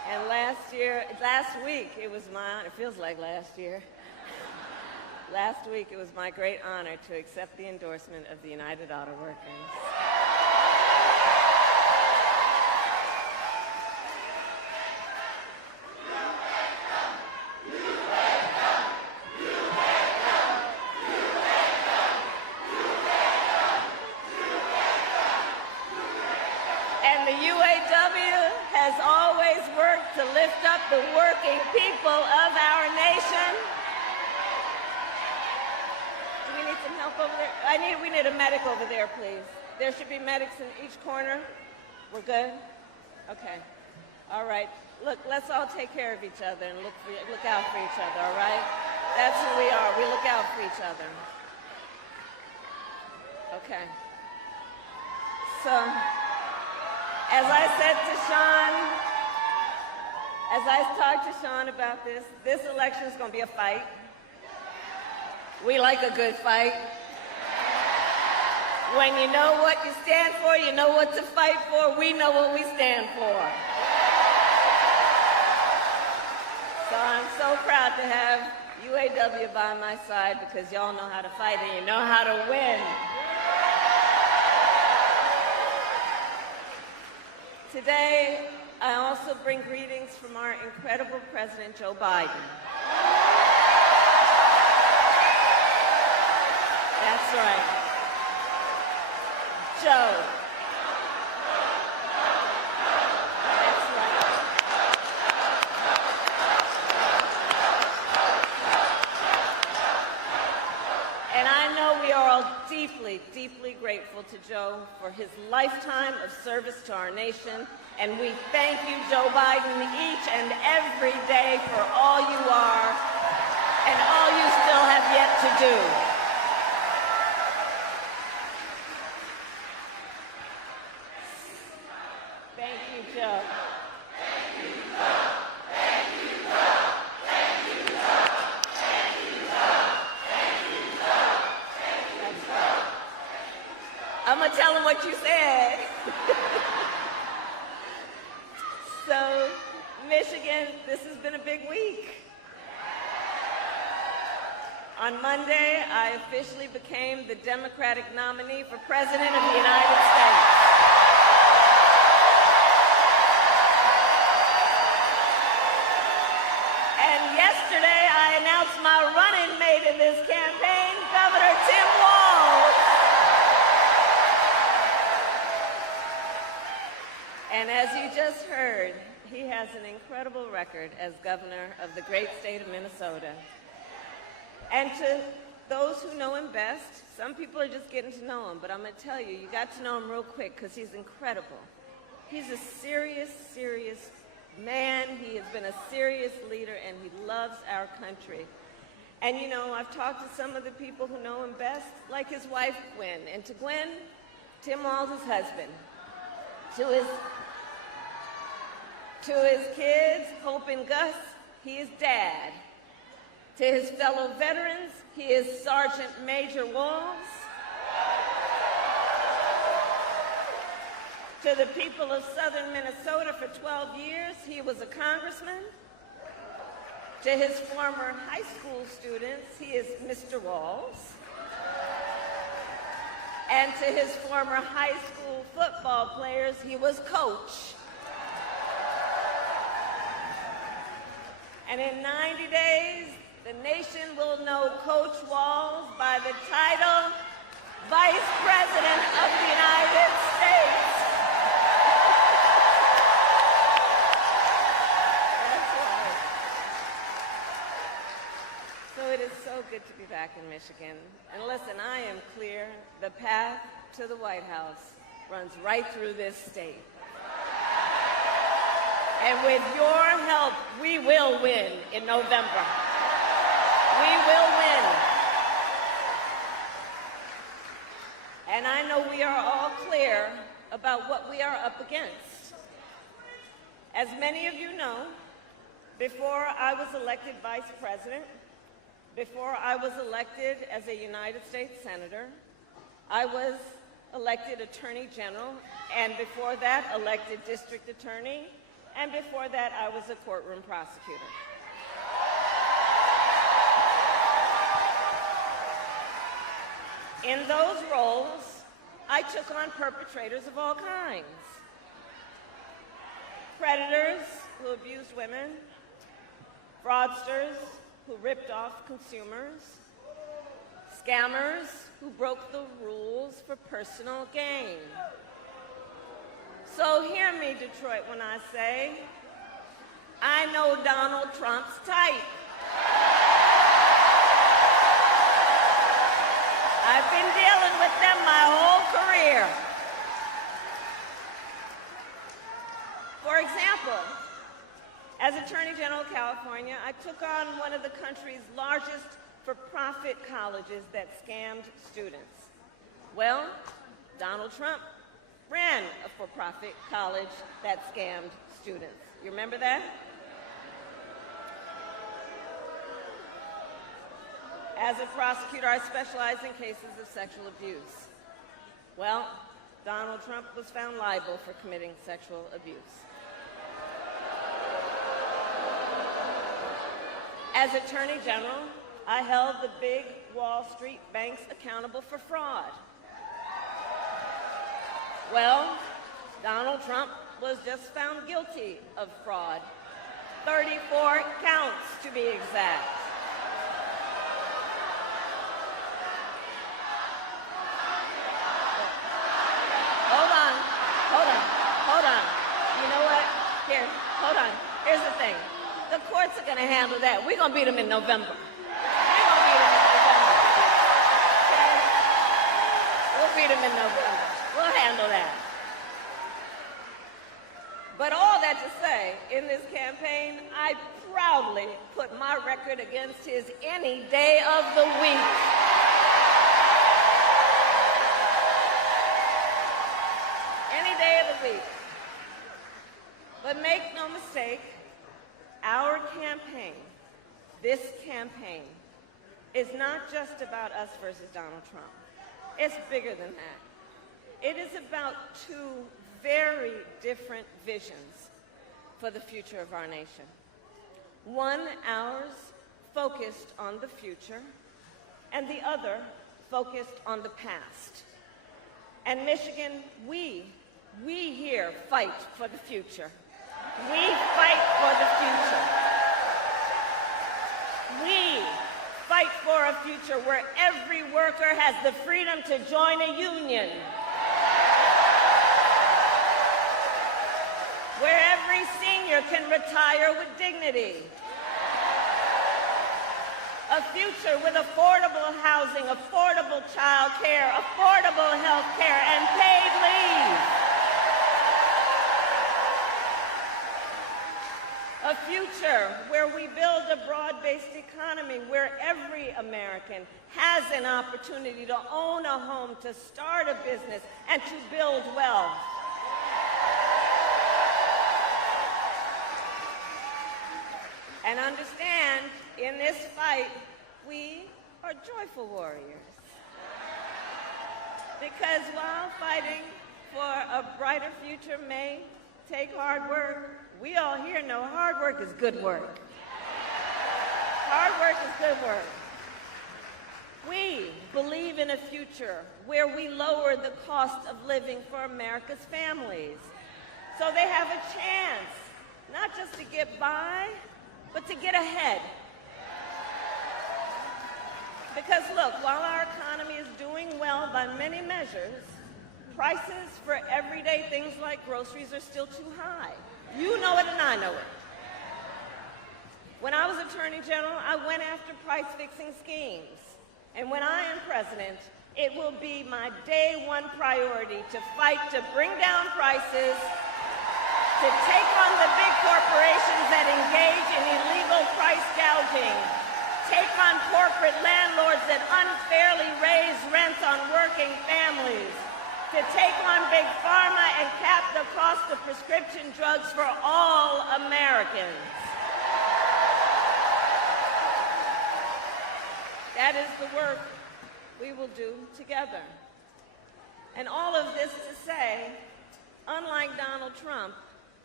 And last week, it was my honor, it feels like last year. Last week, it was my great honor to accept the endorsement of the United Auto Workers. And the UAW has always worked to lift up the working people of our nation. Do we need some help over there? We need a medic over there, please. There should be medics in each corner. We're good? Okay. All right. Look, let's all take care of each other and look out for each other, all right? That's who we are. We look out for each other. Okay. So, as I said to Sean, as I talked to Sean about this election is going to be a fight. We like a good fight. When you know what you stand for, you know what to fight for. We know what we stand for. So I'm so proud to have UAW by my side because y'all know how to fight and you know how to win. Today, I also bring greetings from our incredible President Joe Biden. That's right. Joe. That's right. And I know we are all deeply, deeply grateful to Joe for his lifetime of service to our nation. And we thank you, Joe Biden, each and every day for all you are and all you still have yet to do. Thank you, Joe. Thank you, Joe. Thank you, Joe. Thank you, Joe. Thank you, Joe. Thank you, Joe. Thank you, Joe. I'm going to tell him what you said. So, Michigan, this has been a big week. On Monday, I officially became the Democratic nominee for President of the United States. And yesterday, I announced my running mate in this campaign, Governor Tim Walz. And as you just heard, he has an incredible record as governor of the great state of Minnesota. And to those who know him best, some people are just getting to know him, but I'm going to tell you, you got to know him real quick because he's incredible. He's a serious, serious man. He has been a serious leader, and he loves our country. And, you know, I've talked to some of the people who know him best, like his wife, Gwen. And to Gwen, Tim Walz, his husband. To his kids, Hope and Gus, he is dad. To his fellow veterans, he is Sergeant Major Walz. To the people of southern Minnesota for 12 years, he was a congressman. To his former high school students, he is Mr. Walz. And to his former high school football players, he was Coach. And in 90 days, the nation will know Coach Walz by the title Vice President of the United States. That's right. So it is so good to be back in Michigan. And listen, I am clear, the path to the White House runs right through this state. And with your help, we will win in November. We will win. And I know we are all clear about what we are up against. As many of you know, before I was elected vice president, before I was elected as a United States Senator, I was elected Attorney General, and before that, elected District Attorney, and before that, I was a courtroom prosecutor. In those roles, I took on perpetrators of all kinds. Predators who abused women, fraudsters who ripped off consumers, scammers who broke the rules for personal gain. So hear me, Detroit, when I say, I know Donald Trump's type. I've been dealing with them my whole career. For example, as Attorney General of California, I took on one of the country's largest for-profit colleges that scammed students. Well, Donald Trump ran a for-profit college that scammed students. You remember that? As a prosecutor, I specialize in cases of sexual abuse. Well, Donald Trump was found liable for committing sexual abuse. As Attorney General, I held the big Wall Street banks accountable for fraud. Well, Donald Trump was just found guilty of fraud. 34 counts, to be exact. Hold on. You know what? Here, hold on. Here's the thing. The courts are going to handle that. We're going to beat them in November. Okay? We'll beat them in November. We'll handle that. But all that to say, in this campaign, I proudly put my record against his any day of the week. Any day of the week. But make no mistake, our campaign, this campaign, is not just about us versus Donald Trump. It's bigger than that. It is about two very different visions for the future of our nation. One, ours, focused on the future, and the other, focused on the past. And Michigan, we here fight for the future. We fight for the future. We fight for a future where every worker has the freedom to join a union, where every senior can retire with dignity, a future with affordable housing, affordable child care, affordable health care, and paid leave. A future where we build a broad-based economy where every American has an opportunity to own a home, to start a business, and to build wealth. And understand, in this fight, we are joyful warriors. Because while fighting for a brighter future may take hard work, we all here know hard work is good work. Hard work is good work. We believe in a future where we lower the cost of living for America's families, so they have a chance, not just to get by, but to get ahead. Because look, while our economy is doing well by many measures, prices for everyday things like groceries are still too high. You know it and I know it. When I was Attorney General, I went after price-fixing schemes. And when I am president, it will be my day one priority to fight to bring down prices, to take on the big corporations that engage in illegal price gouging, take on corporate landlords that unfairly raise rents on working families, to take on big pharma and cap the cost of prescription drugs for all Americans. That is the work we will do together. And all of this to say, unlike Donald Trump,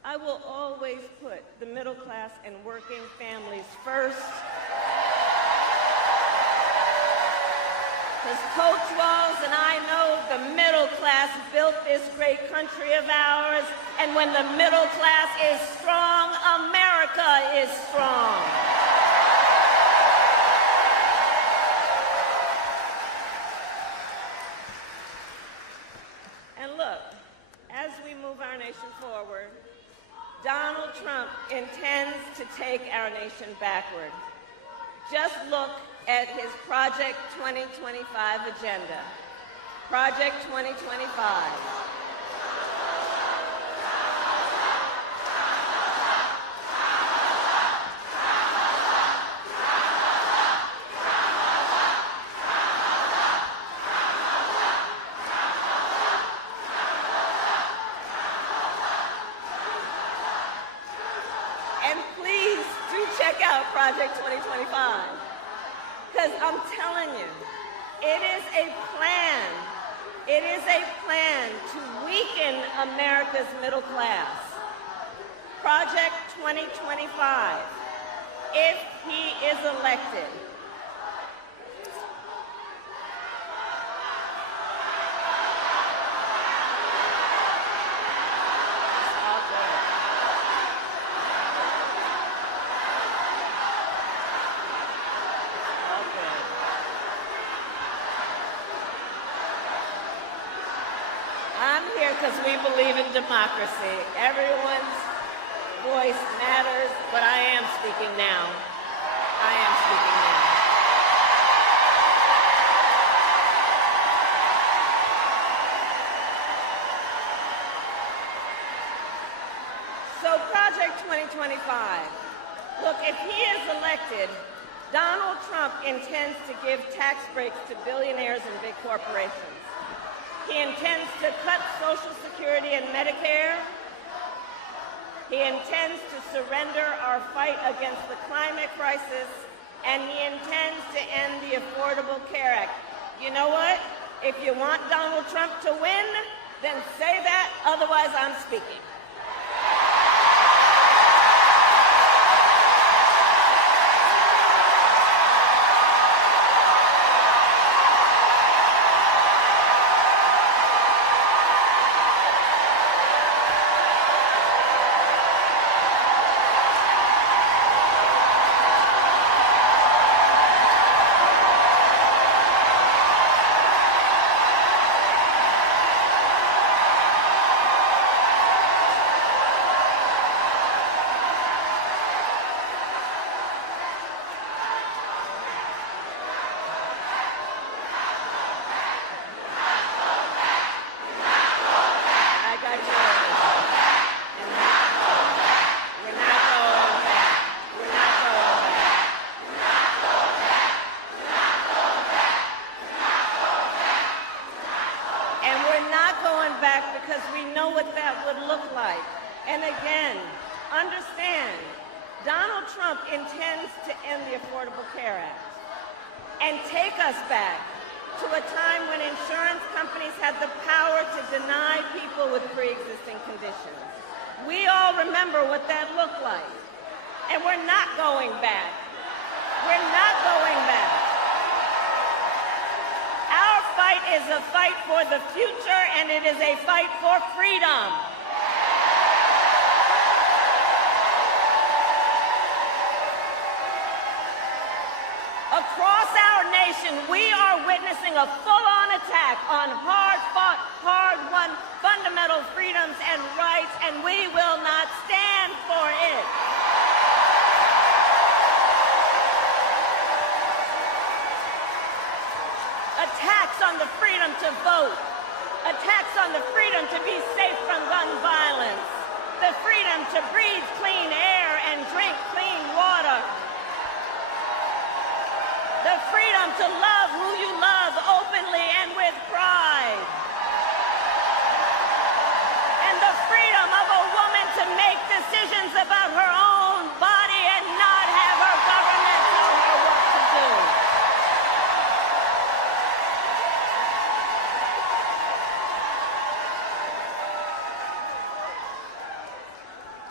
I will always put the middle class and working families first. Because Coach Walz and I know the middle class built this great country of ours, and when the middle class is strong, America is strong. And look, as we move our nation forward, Donald Trump intends to take our nation backward. Just look at his Project 2025 agenda. Project 2025. And please do check out Project 2025. Because I'm telling you, it is a plan. It is a plan to weaken America's middle class. Project 2025, if he is elected. I'm here because we believe in democracy. Everyone's voice matters, but I am speaking now. I am speaking now. So Project 2025. Look, if he is elected, Donald Trump intends to give tax breaks to billionaires and big corporations. He intends to cut Social Security and Medicare. He intends to surrender our fight against the climate crisis, and he intends to end the Affordable Care Act. You know what? If you want Donald Trump to win, then say that, otherwise I'm speaking. Because we know what that would look like. And again, understand, Donald Trump intends to end the Affordable Care Act and take us back to a time when insurance companies had the power to deny people with pre-existing conditions. We all remember what that looked like. And we're not going back. We're not going back. Our fight is a fight for the future, and it is a fight for freedom. Across our nation, we are witnessing a full-on attack on hard-fought, hard-won fundamental freedoms and rights, and we will not stand for it. Attacks on the freedom to vote, attacks on the freedom to be safe from gun violence, the freedom to breathe clean air and drink clean water, the freedom to love who you love openly and with pride, and the freedom of a woman to make decisions about her own body and not have her government tell her what to do.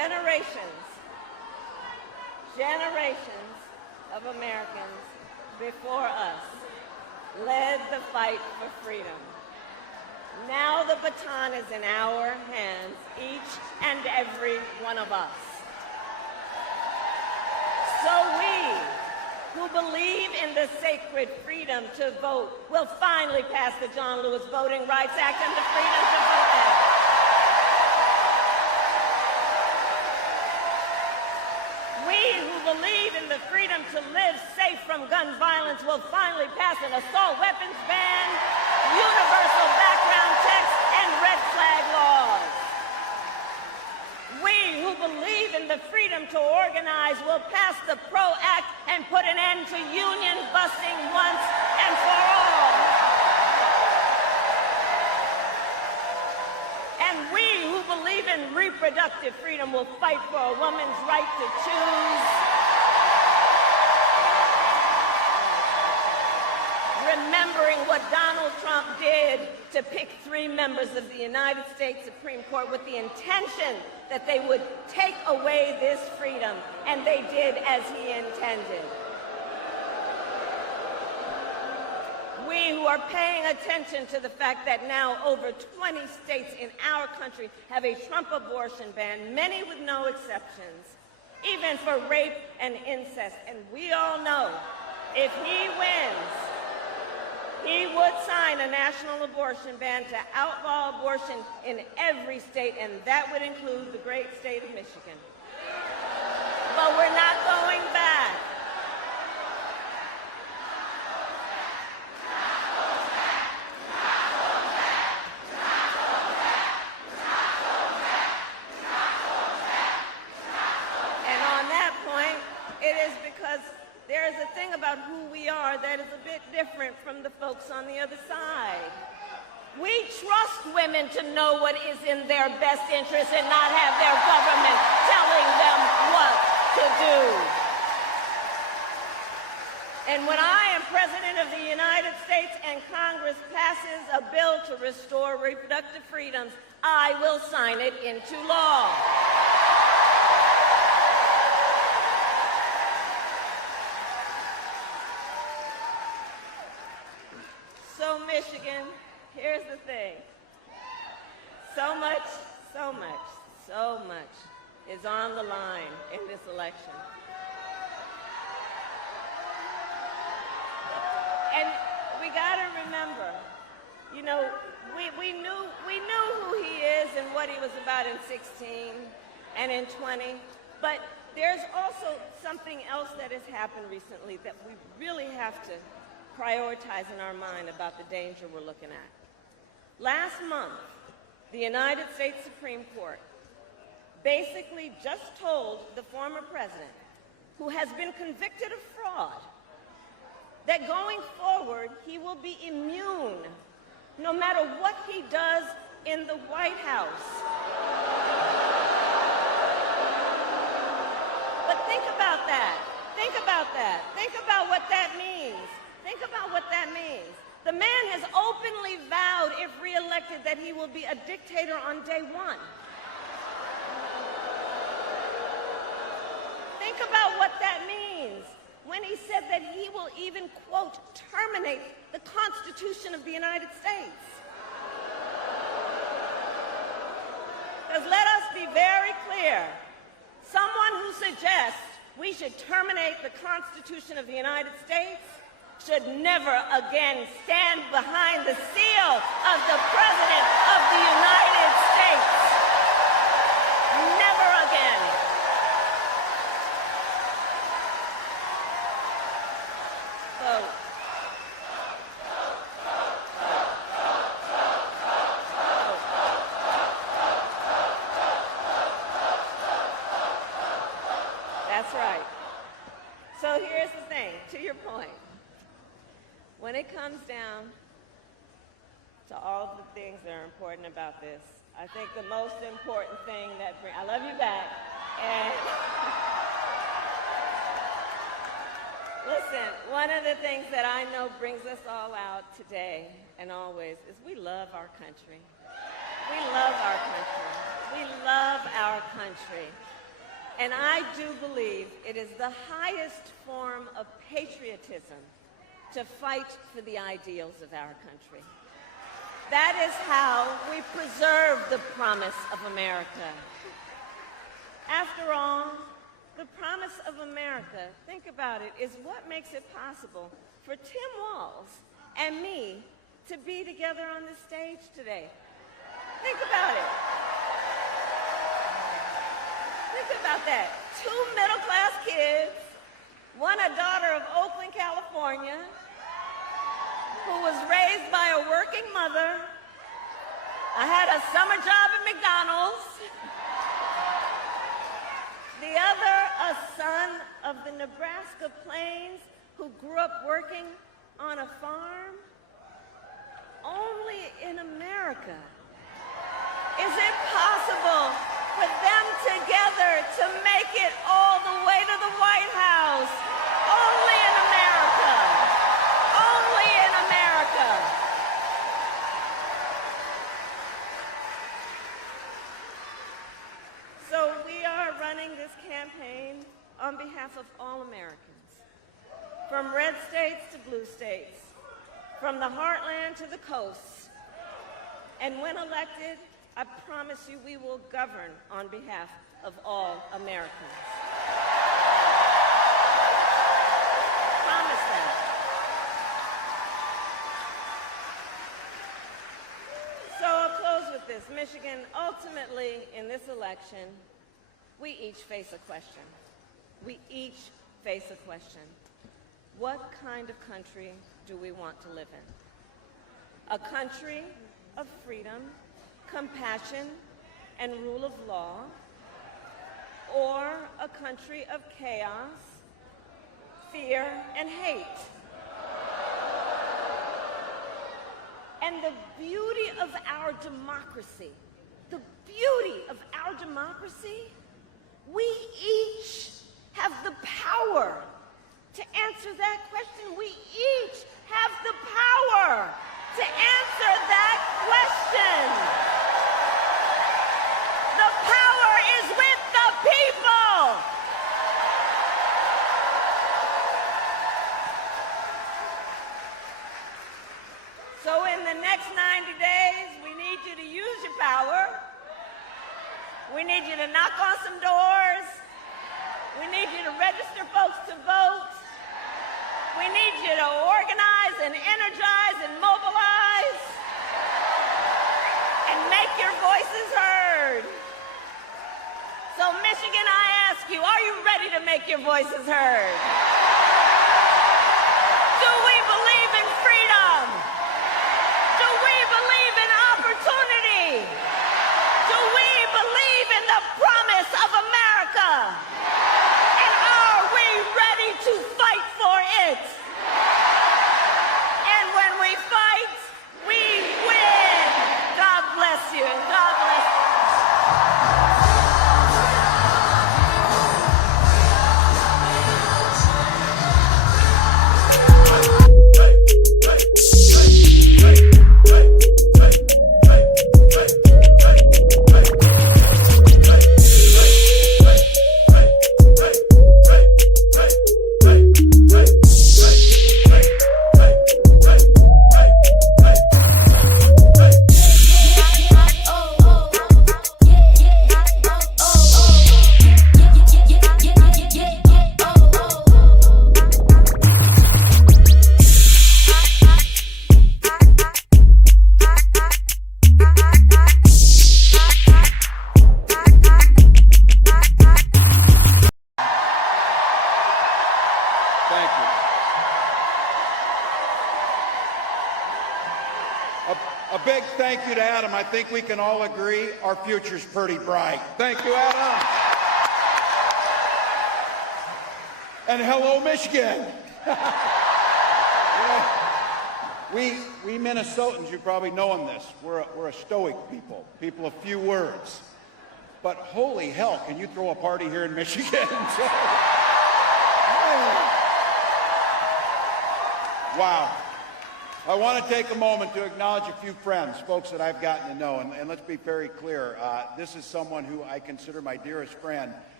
generations of Americans before us led the fight for freedom. Now the baton is in our hands, each and every one of us. So we, who believe in the sacred freedom to vote, will finally pass the John Lewis Voting Rights Act and the Freedom to Vote Act. We who believe in the freedom to live safe from gun violence will finally pass an assault weapons ban, universal background checks, and red flag laws. We who believe in the freedom to organize will pass the PRO Act and put an end to union busing once and for all. And we who believe in reproductive freedom will fight for a woman's right to choose. Remembering what Donald Trump did to pick 3 members of the United States Supreme Court with the intention that they would take away this freedom, and they did as he intended. We who are paying attention to the fact that now over 20 states in our country have a Trump abortion ban, many with no exceptions, even for rape and incest. And we all know if he wins, he would sign a national abortion ban to outlaw abortion in every state, and that would include the great state of Michigan. But we're not going back. And on that point, it is because there is a thing about who we are that is a bit different from the folks on the other side. We trust women to know what is in their best interest and not have their government telling them what to do. And when I am President of the United States and Congress passes a bill to restore reproductive freedoms, I will sign it into law. So Michigan, here's the thing. So much is on the line in this election. And we got to remember, you know, we knew who he is and what he was about in 16 and in 20, but there's also something else that has happened recently that we really have to prioritize in our mind about the danger we're looking at. Last month, the United States Supreme Court basically just told the former president, who has been convicted of fraud, that going forward, he will be immune no matter what he does in the White House. But think about that. Think about that. Think about what that means. Think about what that means. The man has openly vowed, if reelected, that he will be a dictator on day one. Think about what that means when he said that he will even, quote, terminate the Constitution of the United States. Because let us be very clear, someone who suggests we should terminate the Constitution of the United States should never again stand behind the seal of the President of the United States. Never again. Vote. That's right. So here's the thing, to your point. When it comes down to all the things that are important about this, I think the most important thing that I love you back. And listen, one of the things that I know brings us all out today and always is we love our country. We love our country. We love our country. And I do believe it is the highest form of patriotism to fight for the ideals of our country. That is how we preserve the promise of America. After all, the promise of America, think about it, is what makes it possible for Tim Walz and me to be together on this stage today. Think about it. Think about that. 2 middle-class kids, one a daughter of Oakland, California, who was raised by a working mother. I had a summer job at McDonald's. The other, a son of the Nebraska plains who grew up working on a farm. Only in America is it possible for them together to make it all the way to the White House. Only in America. Only in America. So we are running this campaign on behalf of all Americans, from red states to blue states, from the heartland to the coast. And when elected, I promise you we will govern on behalf of all Americans. Promise that. So I'll close with this. Michigan, ultimately, in this election, we each face a question. We each face a question. What kind of country do we want to live in? A country of freedom, compassion, and rule of law, or a country of chaos, fear, and hate? And the beauty of our democracy, we each have the power to answer that question. We each have the power to answer that question. The power is with the people. So in the next 90 days, we need you to use your power. We need you to knock on some doors. We need you to register folks to vote. We need you to organize and energize and mobilize and make your voices heard. So Michigan, I ask you, are you ready to make your voices heard? Do we believe in freedom? Do we believe in opportunity? Do we believe in the promise of America? And are we ready to fight for it? And when we fight, we win. God bless you, and God bless you. A big thank you to Adam. I think we can all agree our future's pretty bright. Thank you, Adam. And hello, Michigan. We Minnesotans, you probably know this, we're a stoic people of few words. But holy hell, can you throw a party here in Michigan? Wow. I want to take a moment to acknowledge a few friends, folks that I've gotten to know, and let's be very clear. This is someone who I consider my dearest friend.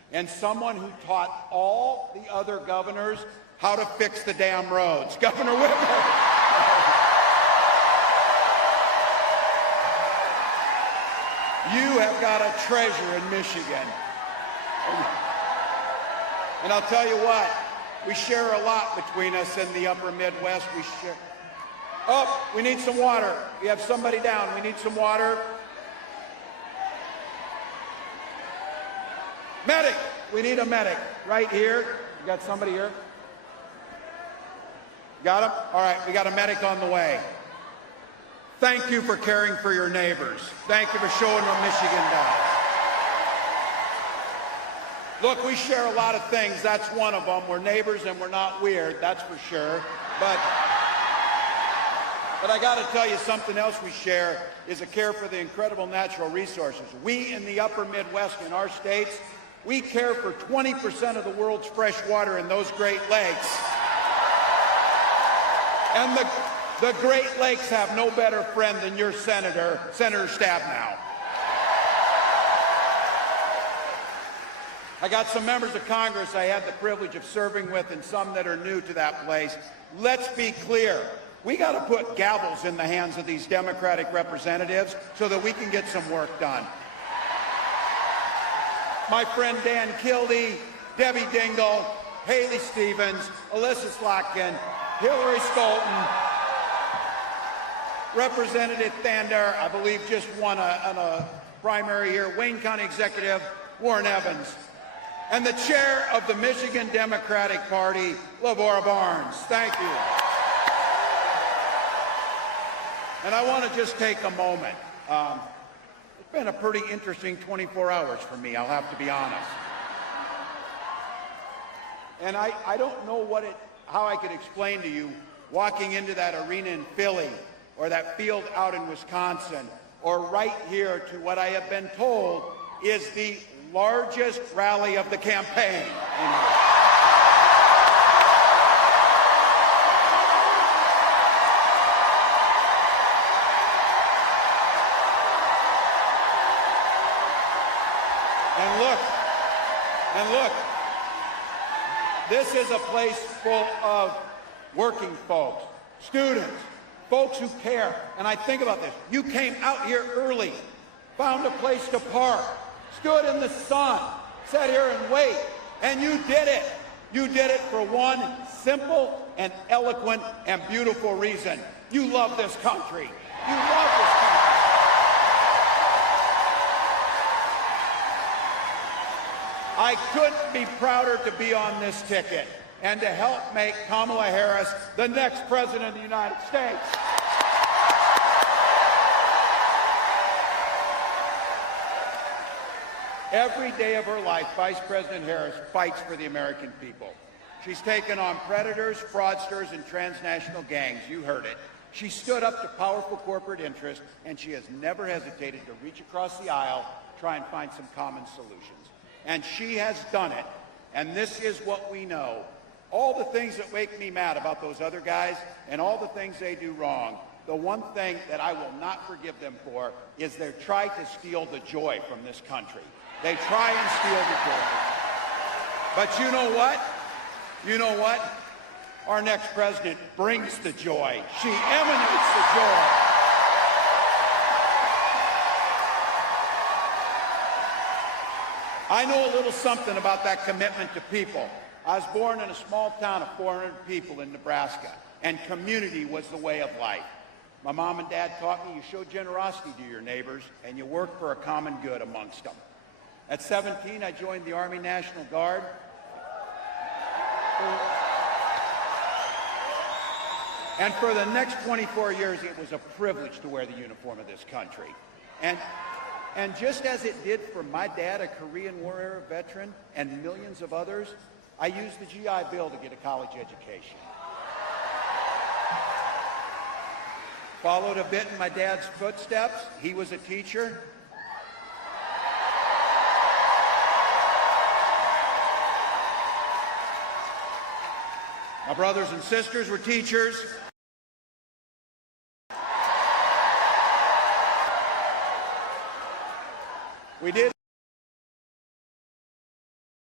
and someone who taught all the other governors how to fix the damn roads. Governor Whitmer. You have got a treasure in Michigan. And I'll tell you what, we share a lot between us in the upper Midwest. We share. Oh, we need some water. We have somebody down. We need some water. Medic. We need a medic right here. You got somebody here? Got him? All right, we got a medic on the way. Thank you for caring for your neighbors. Thank you for showing what Michigan does. Look, we share a lot of things. That's one of them. We're neighbors and we're not weird, that's for sure. But I got to tell you, something else we share is a care for the incredible natural resources. We in the upper Midwest, in our states, we care for 20% of the world's fresh water in those Great Lakes. And the Great Lakes have no better friend than your Senator Stabenow. I got some members of Congress I had the privilege of serving with and some that are new to that place. Let's be clear. We got to put gavels in the hands of these Democratic representatives so that we can get some work done. My friend Dan Kildee, Debbie Dingell, Haley Stevens, Alyssa Slotkin, Hillary Stolten, Representative Thander, I believe just won a primary here, Wayne County Executive Warren Evans, and the chair of the Michigan Democratic Party, Lavora Barnes. Thank you. And I want to just take a moment. It's been a pretty interesting 24 hours for me, I'll have to be honest. And I don't know how I could explain to you walking into that arena in Philly or that field out in Wisconsin or right here to what I have been told is the largest rally of the campaign. And look, this is a place full of working folks, students, folks who care. And I think about this. You came out here early, found a place to park, stood in the sun, sat here and wait, and you did it. You did it for one simple and eloquent and beautiful reason. You love this country. You love this country. I couldn't be prouder to be on this ticket and to help make Kamala Harris the next President of the United States. Every day of her life, Vice President Harris fights for the American people. She's taken on predators, fraudsters, and transnational gangs. You heard it. She stood up to powerful corporate interests, and she has never hesitated to reach across the aisle, try and find some common solutions. And she has done it. And this is what we know. All the things that make me mad about those other guys and all the things they do wrong, the one thing that I will not forgive them for is they try to steal the joy from this country. They try and steal the joy. But you know what? You know what? Our next president brings the joy. She emanates the joy. I know a little something about that commitment to people. I was born in a small town of 400 people in Nebraska, and community was the way of life. My mom and dad taught me you show generosity to your neighbors, and you work for a common good amongst them. At 17, I joined the Army National Guard. And for the next 24 years, it was a privilege to wear the uniform of this country. And just as it did for my dad, a Korean War era veteran, and millions of others, I used the GI Bill to get a college education. Followed a bit in my dad's footsteps. He was a teacher. My brothers and sisters were teachers. We did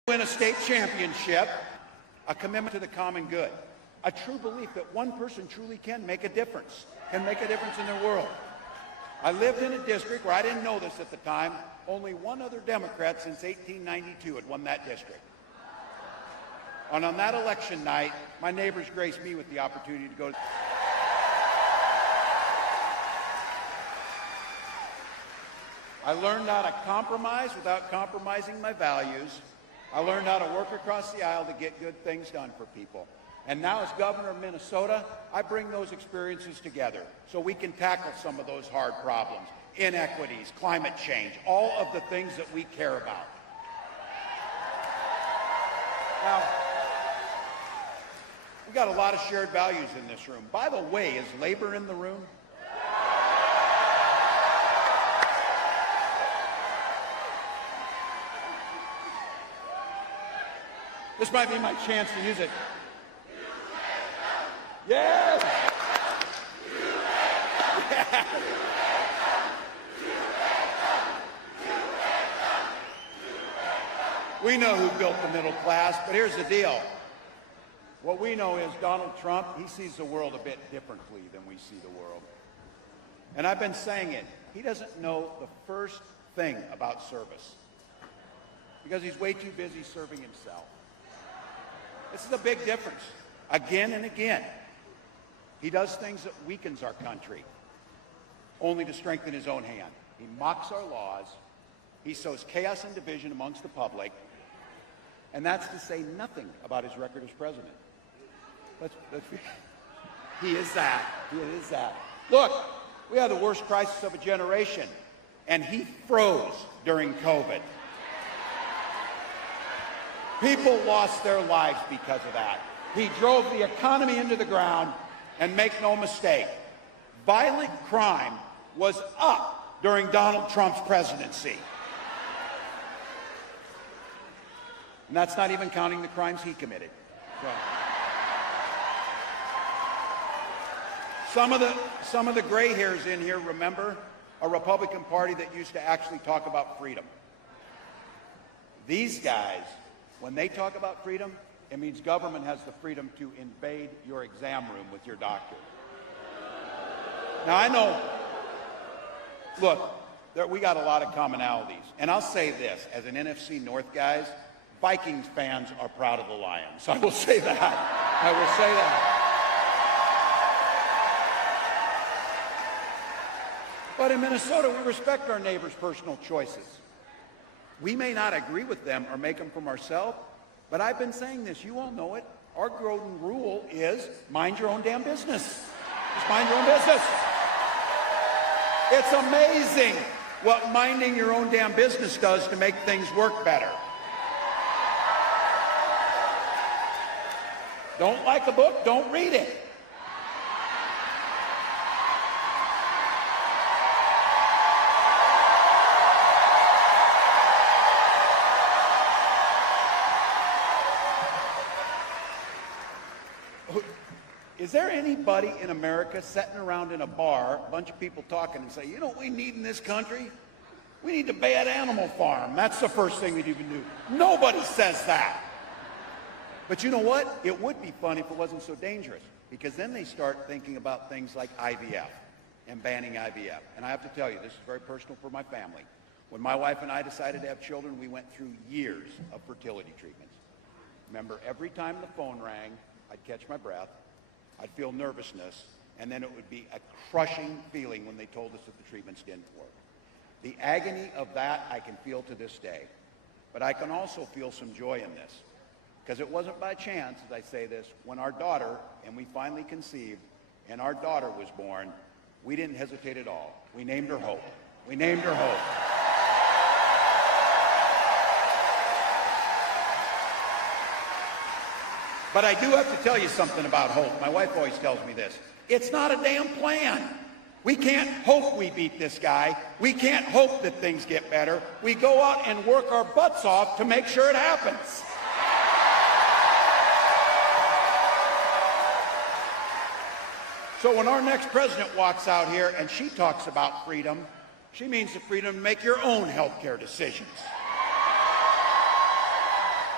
win a state championship, a commitment to the common good, a true belief that one person truly can make a difference in their world. I lived in a district where I didn't know this at the time. Only one other Democrat since 1892 had won that district. And on that election night, my neighbors graced me with the opportunity to go to... I learned how to compromise without compromising my values. I learned how to work across the aisle to get good things done for people. And now as governor of Minnesota, I bring those experiences together so we can tackle some of those hard problems, inequities, climate change, all of the things that we care about. Now, we got a lot of shared values in this room. By the way, is labor in the room? This might be my chance to use it. Yes! Yeah. We know who built the middle class, but here's the deal. What we know is Donald Trump, he sees the world a bit differently than we see the world. And I've been saying it. He doesn't know the first thing about service because he's way too busy serving himself. This is a big difference. Again and again, he does things that weakens our country, only to strengthen his own hand. He mocks our laws. He sows chaos and division amongst the public. And that's to say nothing about his record as president. He is that. He is that. Look, we have the worst crisis of a generation, and he froze during COVID. People lost their lives because of that. He drove the economy into the ground, and make no mistake, violent crime was up during Donald Trump's presidency. And that's not even counting the crimes he committed. So. Some of the gray hairs in here remember a Republican Party that used to actually talk about freedom. These guys, when they talk about freedom, it means government has the freedom to invade your exam room with your doctor. Now, I know, look, we got a lot of commonalities. And I'll say this, as an NFC North guys, Vikings fans are proud of the Lions. I will say that. I will say that. But in Minnesota, we respect our neighbors' personal choices. We may not agree with them or make them from ourselves, but I've been saying this. You all know it. Our golden rule is mind your own damn business. Just mind your own business. It's amazing what minding your own damn business does to make things work better. Don't like a book? Don't read it. Is there anybody in America sitting around in a bar, a bunch of people talking and say, you know what we need in this country? We need a bad animal farm. That's the first thing we'd even do. Nobody says that. But you know what? It would be fun if it wasn't so dangerous, because then they start thinking about things like IVF and banning IVF. And I have to tell you, this is very personal for my family. When my wife and I decided to have children, we went through years of fertility treatments. Remember, every time the phone rang, I'd catch my breath. I'd feel nervousness, and then it would be a crushing feeling when they told us that the treatments didn't work. The agony of that I can feel to this day. But I can also feel some joy in this, because it wasn't by chance, as I say this, when our daughter, and we finally conceived, and our daughter was born, we didn't hesitate at all. We named her Hope. We named her Hope. But I do have to tell you something about hope. My wife always tells me this. It's not a damn plan. We can't hope we beat this guy. We can't hope that things get better. We go out and work our butts off to make sure it happens. So when our next president walks out here and she talks about freedom, she means the freedom to make your own health care decisions.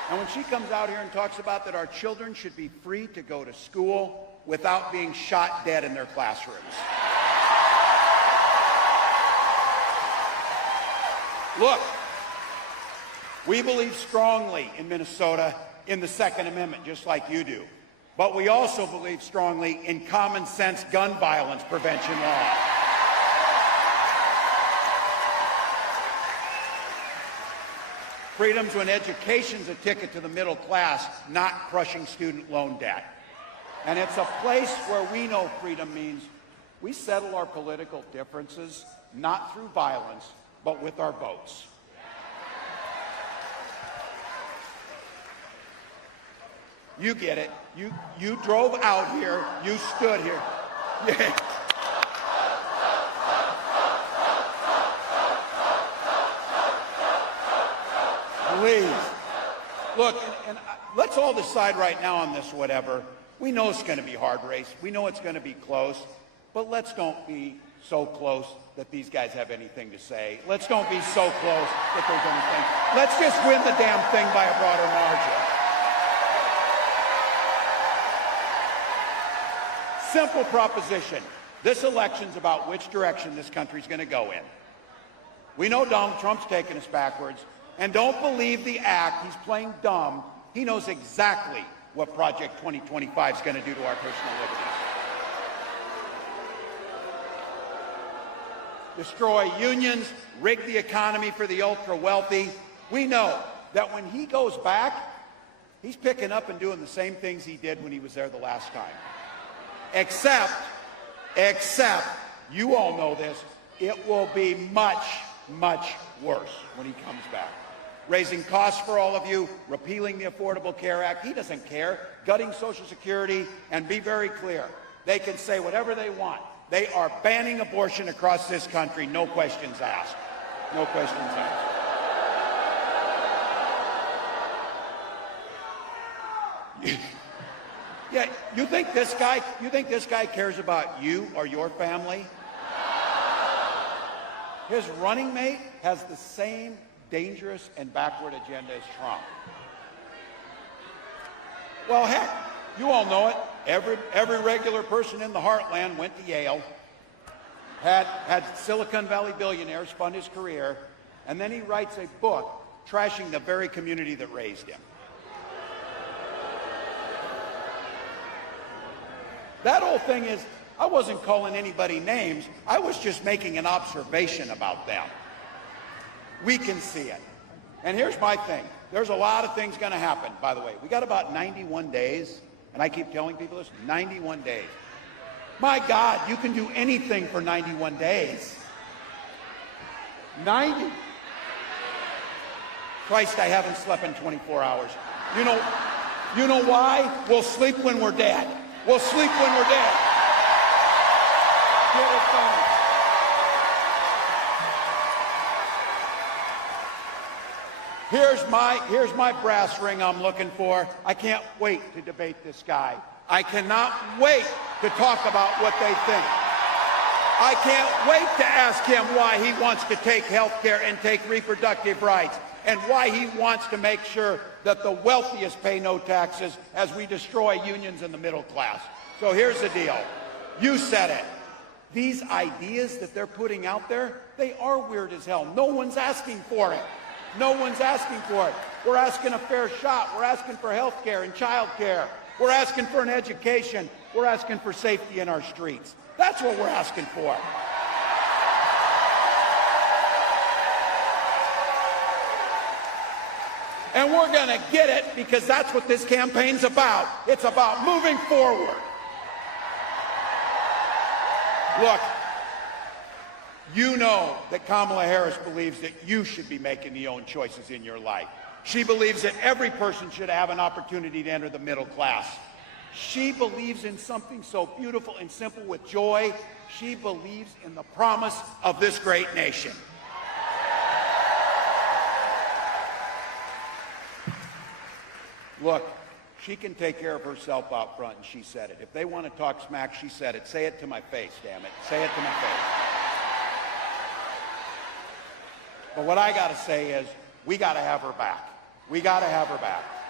And when she comes out here and talks about that our children should be free to go to school without being shot dead in their classrooms. Look, we believe strongly in Minnesota in the Second Amendment, just like you do. But we also believe strongly in common sense gun violence prevention law. Freedom's when education's a ticket to the middle class, not crushing student loan debt. And it's a place where we know freedom means we settle our political differences not through violence, but with our votes. You get it. You drove out here. You stood here. Yeah. Please. Look, and let's all decide right now on this whatever. We know it's going to be a hard race. We know it's going to be close. But let's don't be so close that these guys have anything to say. Let's don't be so close that there's anything. Let's just win the damn thing by a broader margin. Simple proposition. This election's about which direction this country's going to go in. We know Donald Trump's taking us backwards. And don't believe the act. He's playing dumb. He knows exactly what Project 2025 is going to do to our personal liberties. Destroy unions, rig the economy for the ultra-wealthy. We know that when he goes back, he's picking up and doing the same things he did when he was there the last time. Except, you all know this, it will be much, much worse when he comes back. Raising costs for all of you, repealing the Affordable Care Act. He doesn't care. Gutting Social Security, and be very clear. They can say whatever they want. They are banning abortion across this country, no questions asked. No questions asked. Yeah, you think this guy cares about you or your family? His running mate has the same dangerous and backward agenda as Trump. Well, heck, you all know it. Every regular person in the heartland went to Yale, had Silicon Valley billionaires fund his career, and then he writes a book trashing the very community that raised him. That whole thing is, I wasn't calling anybody names. I was just making an observation about them. We can see it. And here's my thing. There's a lot of things going to happen, by the way. We got about 91 days, and I keep telling people this, 91 days. My God, you can do anything for 91 days. 90. Christ, I haven't slept in 24 hours. You know why? We'll sleep when we're dead. We'll sleep when we're dead. Get it done. Here's my brass ring I'm looking for. I can't wait to debate this guy. I cannot wait to talk about what they think. I can't wait to ask him why he wants to take health care and take reproductive rights, and why he wants to make sure that the wealthiest pay no taxes as we destroy unions in the middle class. So here's the deal. You said it. These ideas that they're putting out there, they are weird as hell. No one's asking for it. No one's asking for it. We're asking a fair shot. We're asking for health care and child care. We're asking for an education. We're asking for safety in our streets. That's what we're asking for. And we're going to get it because that's what this campaign's about. It's about moving forward. Look, you know that Kamala Harris believes that you should be making the own choices in your life. She believes that every person should have an opportunity to enter the middle class. She believes in something so beautiful and simple with joy. She believes in the promise of this great nation. Look, she can take care of herself out front, and she said it. If they want to talk smack, she said it. Say it to my face, damn it. Say it to my face. But what I got to say is, we got to have her back. We got to have her back.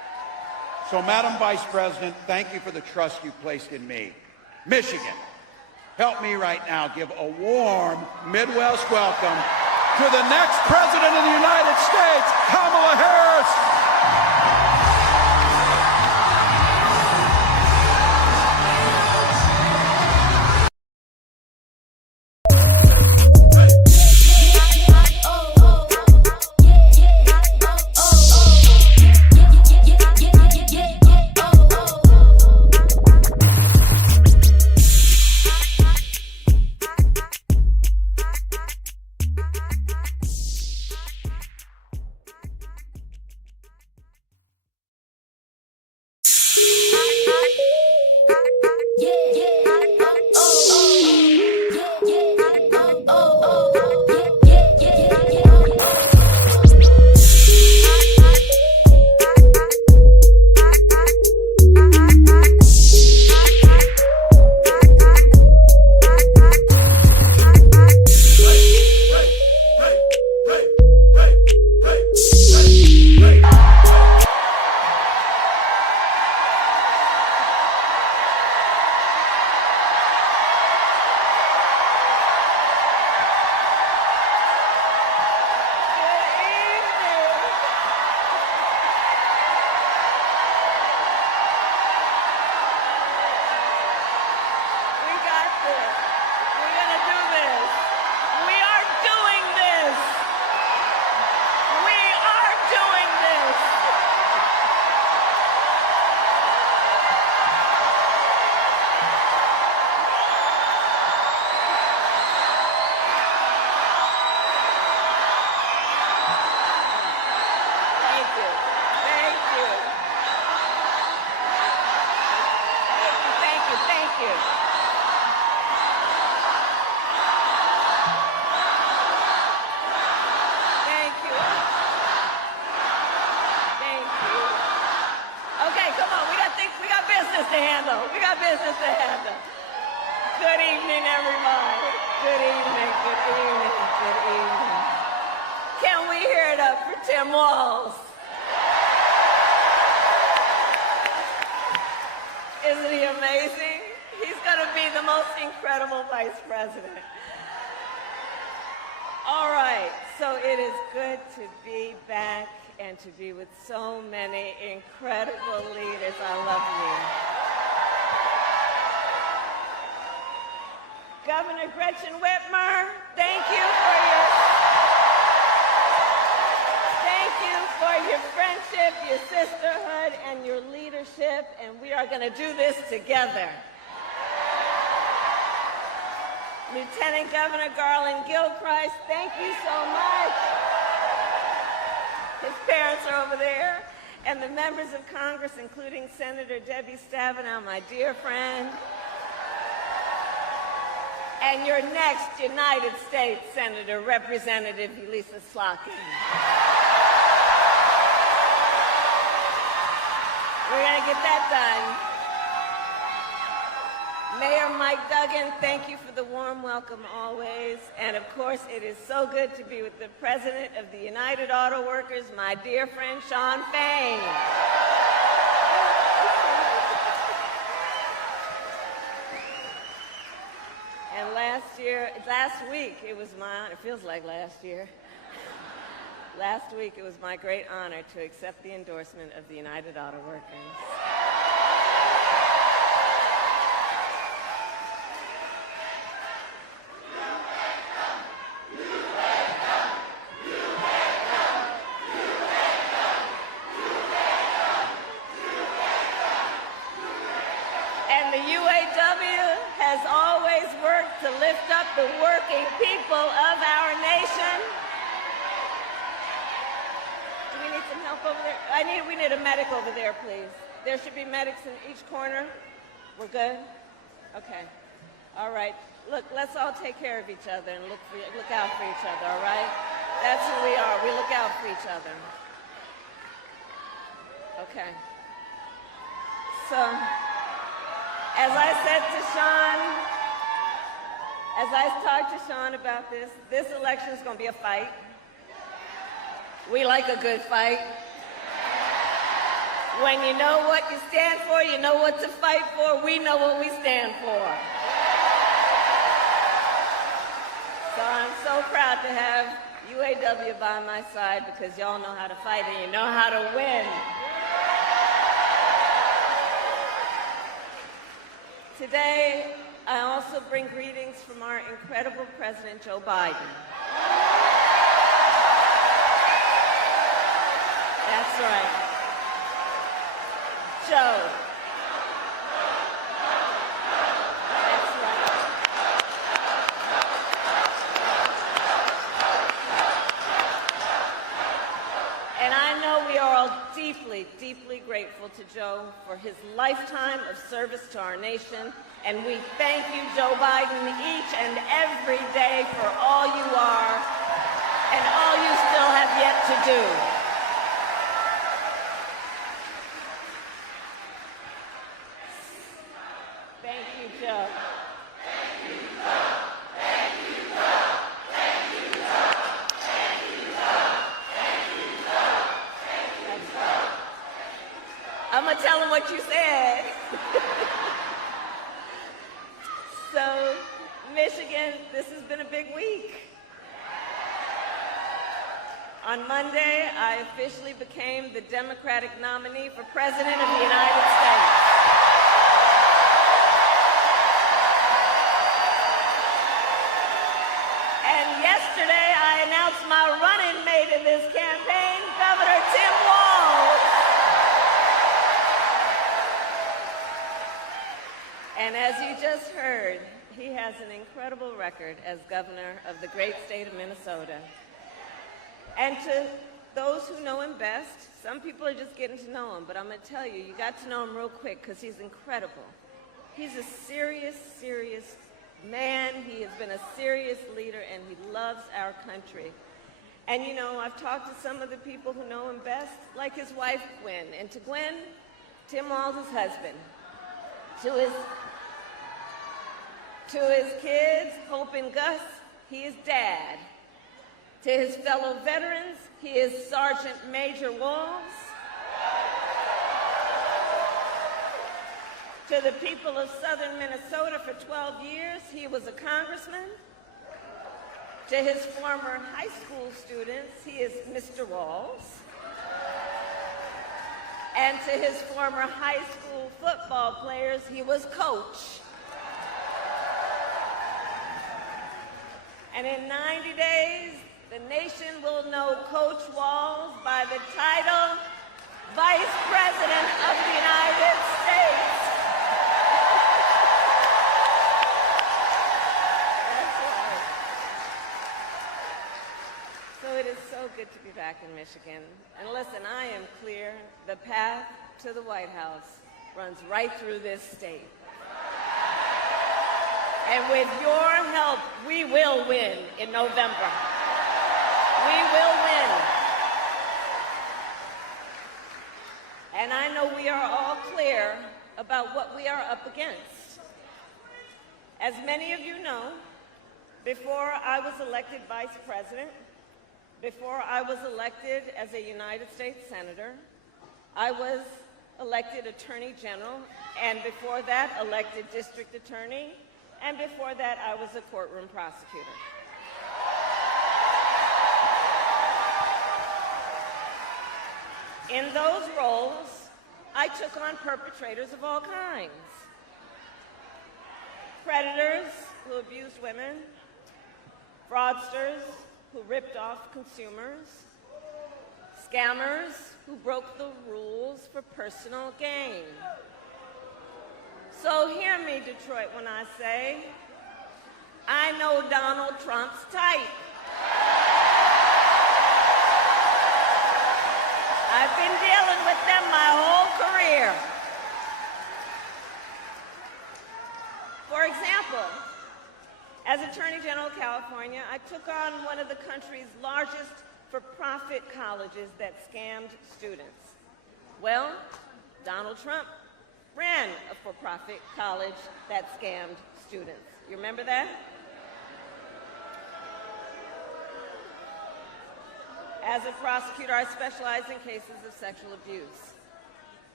So, Madam Vice President, thank you for the trust you placed in me. Michigan, help me right now give a warm Midwest welcome to the next President of the United States, Kamala Harris. Harris-Walz. Isn't he amazing? He's going to be the most incredible vice president. All right, so it is good to be back and to be with so many incredible leaders. I love you. Governor Gretchen Whitmer, thank you for your friendship, your sisterhood, and your leadership, and we are going to do this together. Lieutenant Governor Garland Gilchrist, thank you so much. His parents are over there. And the members of Congress, including Senator Debbie Stabenow, my dear friend. And your next United States Senator, Representative Elisa Slotkin. We're going to get that done. Mayor Mike Duggan, thank you for the warm welcome always. And of course, it is so good to be with the President of the United Auto Workers, my dear friend Shawn Fain. And last week, it was my honor, it feels like last year. Last week, it was my great honor to accept the endorsement of the United Auto Workers. And the UAW has always worked to lift up the working people of our nation. Do we need some help over there? We need a medic over there, please. There should be medics in each corner. We're good? Okay. All right. Look, let's all take care of each other and look out for each other, all right? That's who we are. We look out for each other. Okay. So, as I said to Shawn, as I talked to Shawn about this election is going to be a fight. We like a good fight. When you know what you stand for, you know what to fight for. We know what we stand for. So I'm so proud to have UAW by my side because y'all know how to fight and you know how to win. Today, I also bring greetings from our incredible President Joe Biden. That's right. Joe. That's right. And I know we are all deeply, deeply grateful to Joe for his lifetime of service to our nation. And we thank you, Joe Biden, each and every day for all you are and all you still have yet to do. Thank you, Joe. Thank you, Joe. Thank you, Joe. Thank you, Joe. Thank you, Joe. Thank you, Joe. Thank you, Joe. I'm going to tell him what you said. So, Michigan, this has been a big week. On Monday, I officially became the Democratic nominee for President of the United States. And yesterday, I announced my running mate in this campaign, Governor Tim Walz. And as you just heard, he has an incredible record as governor of the great state of Minnesota. And to those who know him best, some people are just getting to know him, but I'm going to tell you, you got to know him real quick because he's incredible. He's a serious, serious man. He has been a serious leader, and he loves our country. And, you know, I've talked to some of the people who know him best, like his wife, Gwen. And to Gwen, Tim Walz, his husband. To his kids, Hope and Gus, he is Dad. To his fellow veterans, he is Sergeant Major Walz. To the people of southern Minnesota for 12 years, he was a congressman. To his former high school students, he is Mr. Walz. And to his former high school football players, he was Coach. And in 90 days, the nation will know Coach Walz by the title Vice President of the United States. That's right. So it is so good to be back in Michigan. And listen, I am clear. The path to the White House runs right through this state. And with your help, we will win in November. We will win. And I know we are all clear about what we are up against. As many of you know, before I was elected vice president, before I was elected as a United States Senator, I was elected Attorney General, and before that, elected District Attorney, and before that, I was a courtroom prosecutor. In those roles, I took on perpetrators of all kinds. Predators who abused women, fraudsters who ripped off consumers, scammers who broke the rules for personal gain. So hear me, Detroit, when I say, I know Donald Trump's type. I've been dealing with them my whole career. For example, as Attorney General of California, I took on one of the country's largest for-profit colleges that scammed students. Well, Donald Trump ran a for-profit college that scammed students. You remember that? As a prosecutor, I specialize in cases of sexual abuse.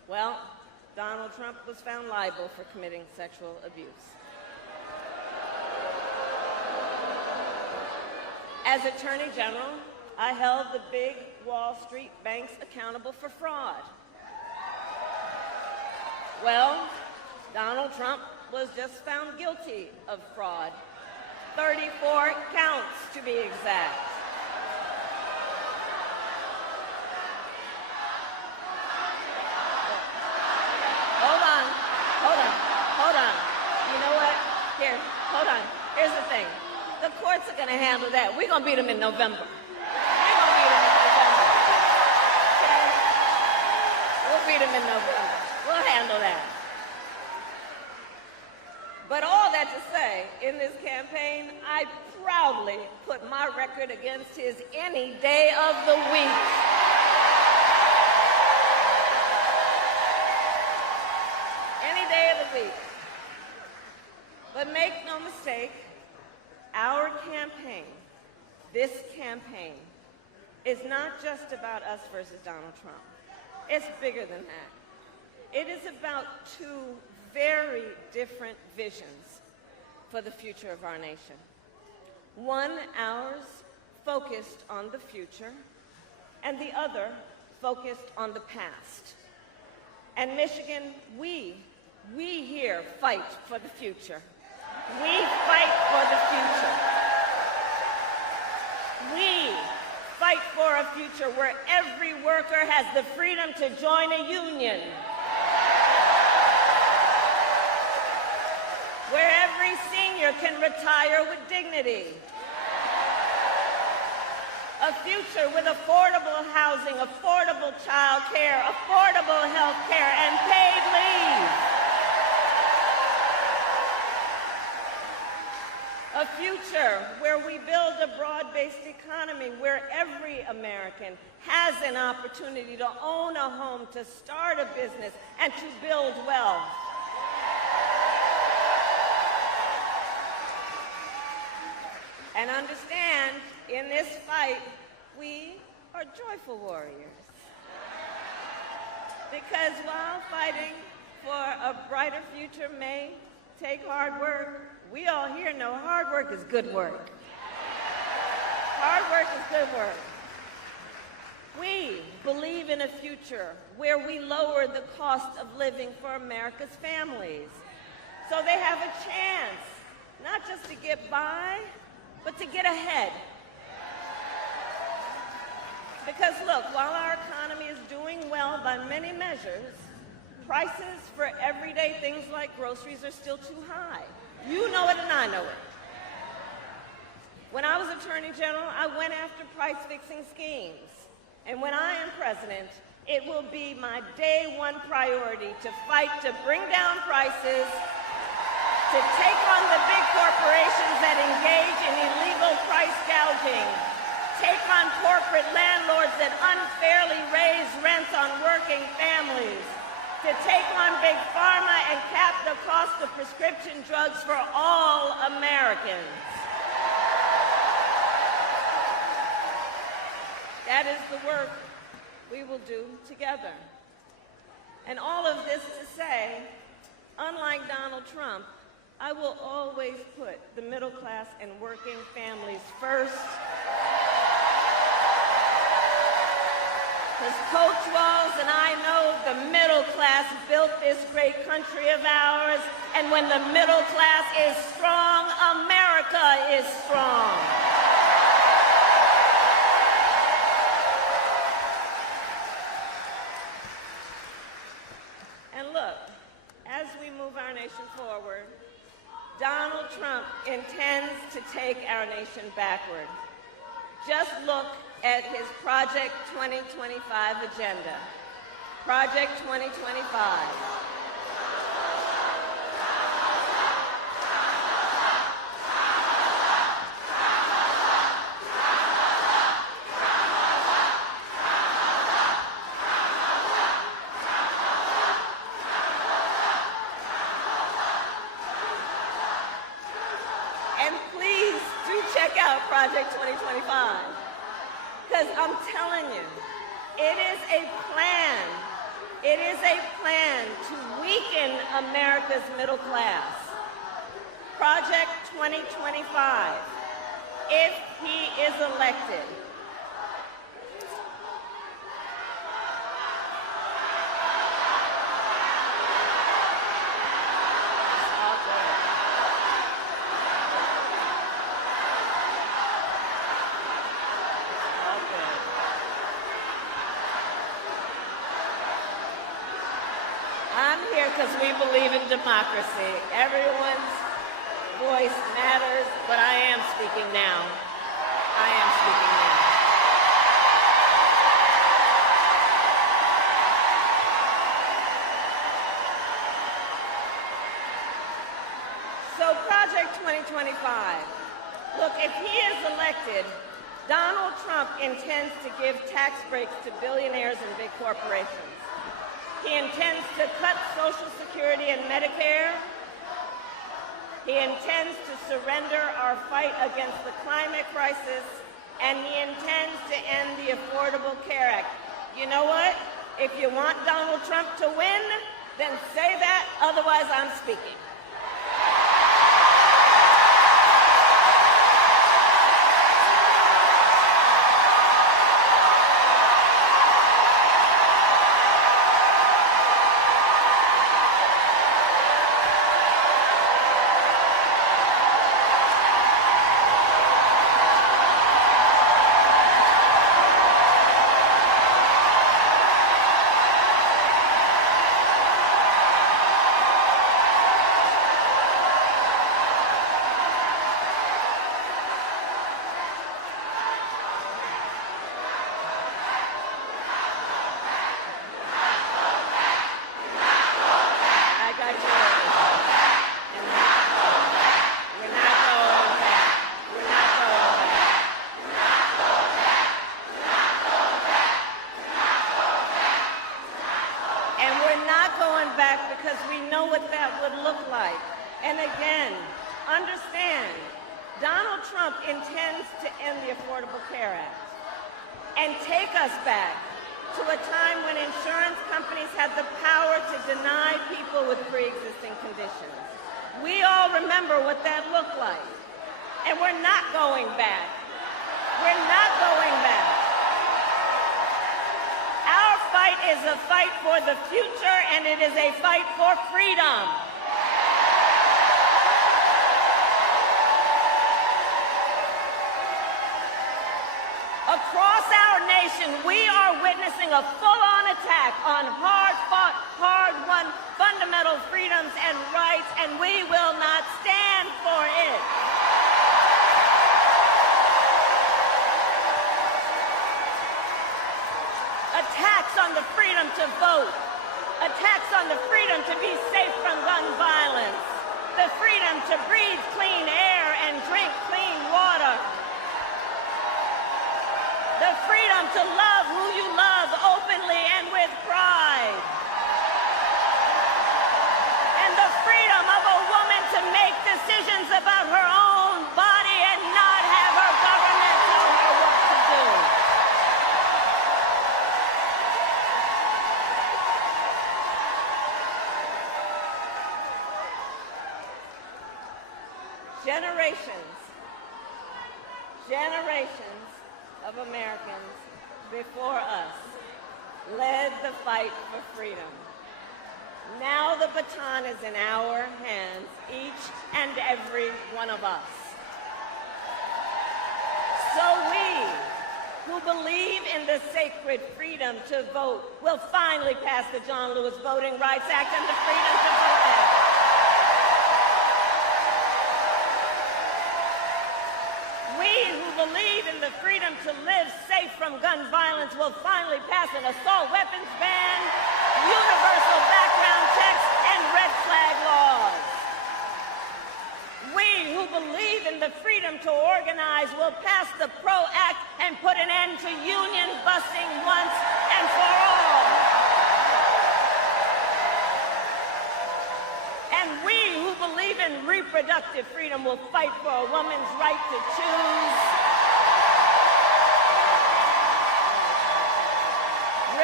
Well, Donald Trump was found liable for committing sexual abuse. As Attorney General, I held the big Wall Street banks accountable for fraud. Well, Donald Trump was just found guilty of fraud. 34 counts, to be exact. Hold on. You know what? Here, hold on. Here's the thing. The courts are going to handle that. We're going to beat them in November. Okay? We'll beat them in November. We'll handle that. But all that to say, in this campaign, I proudly put my record against his any day of the week. Any day of the week. But make no mistake, our campaign, this campaign, is not just about us versus Donald Trump. It's bigger than that. It is about two very different visions for the future of our nation. One, ours, focused on the future, and the other, focused on the past. And Michigan, we here fight for the future. We fight for the future. We fight for a future where every worker has the freedom to join a union, where every senior can retire with dignity, a future with affordable housing, affordable child care, affordable health care, and paid leave. A future where we build a broad-based economy where every American has an opportunity to own a home, to start a business, and to build wealth. And understand, in this fight, we are joyful warriors. Because while fighting for a brighter future may take hard work, we all here know hard work is good work. Hard work is good work. We believe in a future where we lower the cost of living for America's families, so they have a chance, not just to get by, but to get ahead. Because look, while our economy is doing well by many measures, prices for everyday things like groceries are still too high. You know it and I know it. When I was Attorney General, I went after price-fixing schemes. And when I am president, it will be my day one priority to fight to bring down prices, to take on the big corporations that engage in illegal price gouging, take on corporate landlords that unfairly raise rents on working families, to take on big pharma and cap the cost of prescription drugs for all Americans. That is the work we will do together. And all of this to say, unlike Donald Trump, I will always put the middle class and working families first. Because Coach Walz and I know the middle class built this great country of ours, and when the middle class is strong, America is strong. And look, as we move our nation forward, Donald Trump intends to take our nation backward. Just look at his Project 2025 agenda. Project 2025. And please do check out Project 2025. Because I'm telling you, it is a plan It is a plan to weaken America's middle class. Project 2025, if he is elected. I'm here because we believe in democracy. Everyone's voice matters, but I am speaking now. I am speaking now. So Project 2025. Look, if he is elected, Donald Trump intends to give tax breaks to billionaires and big corporations. He intends to cut Social Security and Medicare. He intends to surrender our fight against the climate crisis, and he intends to end the Affordable Care Act. You know what? If you want Donald Trump to win, then say that, otherwise I'm speaking. Because we know what that would look like. And again, understand, Donald Trump intends to end the Affordable Care Act and take us back to a time when insurance companies had the power to deny people with pre-existing conditions. We all remember what that looked like. And we're not going back. We're not going back. Our fight is a fight for the future, and it is a fight for freedom. Across our nation, we are witnessing a full-on attack on hard-fought, hard-won fundamental freedoms and rights, and we will not stand for it. Attacks on the freedom to vote, attacks on the freedom to be safe from gun violence, the freedom to breathe clean air and drink clean water, the freedom to love who you love openly and with pride, and the freedom of a woman to make decisions about her own body and not have her government tell her what to do. Generations of Americans before us led the fight for freedom. Now the baton is in our hands, each and every one of us. So we, who believe in the sacred freedom to vote, will finally pass the John Lewis Voting Rights Act and the Freedom to Vote Act. We who believe in the freedom to live safe from gun violence will finally pass an assault weapons ban, universal background checks, and red flag laws. We who believe in the freedom to organize will pass the PRO Act and put an end to union busing once and for all. And we who believe in reproductive freedom will fight for a woman's right to choose,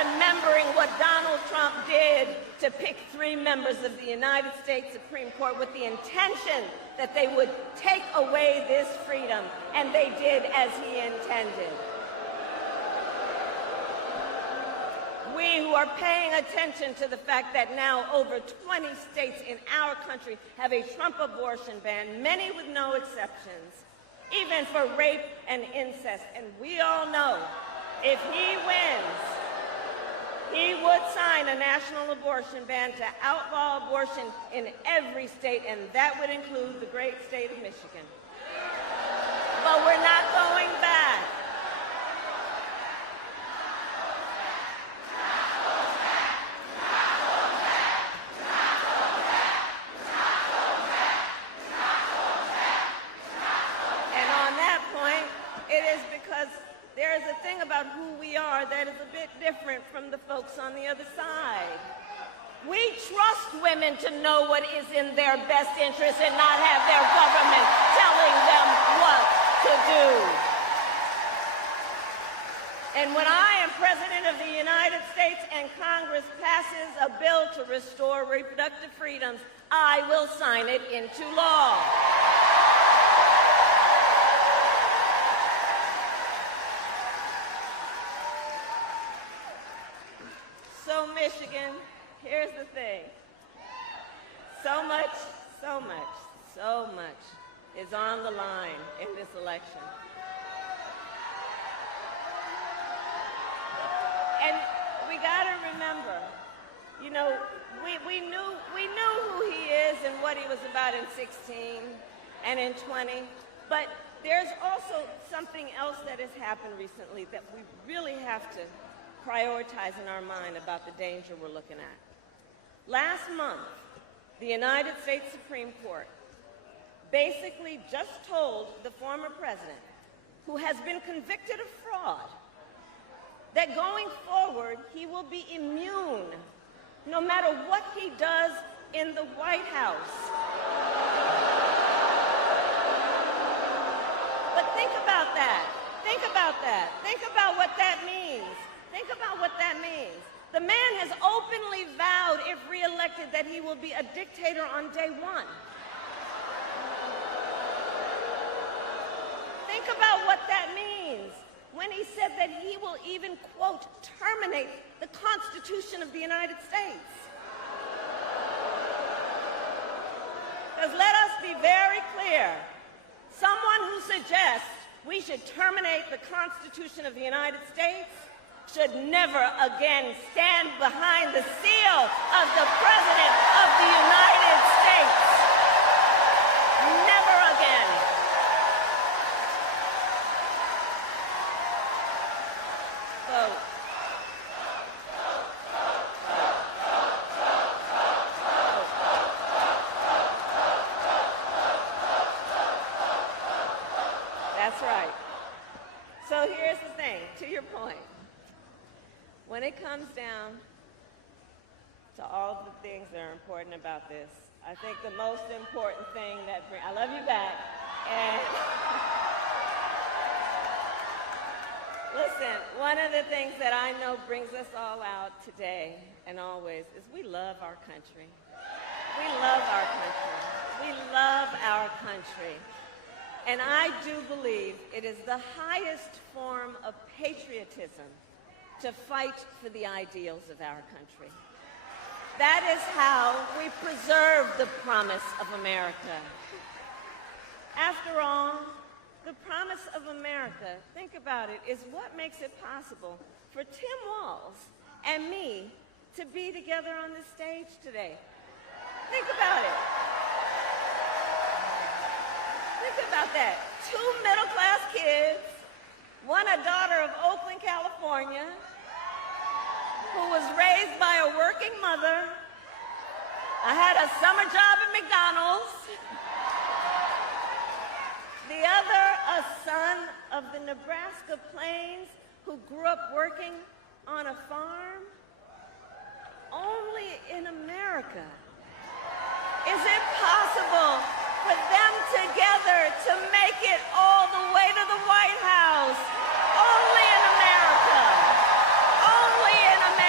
remembering what Donald Trump did to pick 3 members of the United States Supreme Court with the intention that they would take away this freedom, and they did as he intended. We who are paying attention to the fact that now over 20 states in our country have a Trump abortion ban, many with no exceptions, even for rape and incest. And we all know if he wins, he would sign a national abortion ban to outlaw abortion in every state, and that would include the great state of Michigan. But we're not going back. There is a thing about who we are that is a bit different from the folks on the other side. We trust women to know what is in their best interest and not have their government telling them what to do. And when I am President of the United States and Congress passes a bill to restore reproductive freedoms, I will sign it into law. So Michigan, here's the thing. So much is on the line in this election. And we got to remember, you know, we knew who he is and what he was about in 16 and in 20, but there's also something else that has happened recently that we really have to prioritize in our mind about the danger we're looking at. Last month, the United States Supreme Court basically just told the former president, who has been convicted of fraud, that going forward, he will be immune no matter what he does in the White House. But think about that. Think about that. Think about what that means. Think about what that means. The man has openly vowed, if reelected, that he will be a dictator on day one. Think about what that means when he said that he will even, quote, terminate the Constitution of the United States. Because let us be very clear, someone who suggests we should terminate the Constitution of the United States should never again stand behind the seal of the President of the United States. Never again. Vote. That's right. So here's the thing, to your point. When it comes down to all the things that are important about this, I think the most important thing that I love you back. And listen, one of the things that I know brings us all out today and always is we love our country. We love our country. We love our country. And I do believe it is the highest form of patriotism to fight for the ideals of our country. That is how we preserve the promise of America. After all, the promise of America, think about it, is what makes it possible for Tim Walz and me to be together on this stage today. Think about it. Think about that. 2 middle-class kids, one a daughter of Oakland, California, who was raised by a working mother. I had a summer job at McDonald's. The other, a son of the Nebraska Plains who grew up working on a farm. Only in America is it possible for them together to make it all the way to the White House. Only in America. Only in America.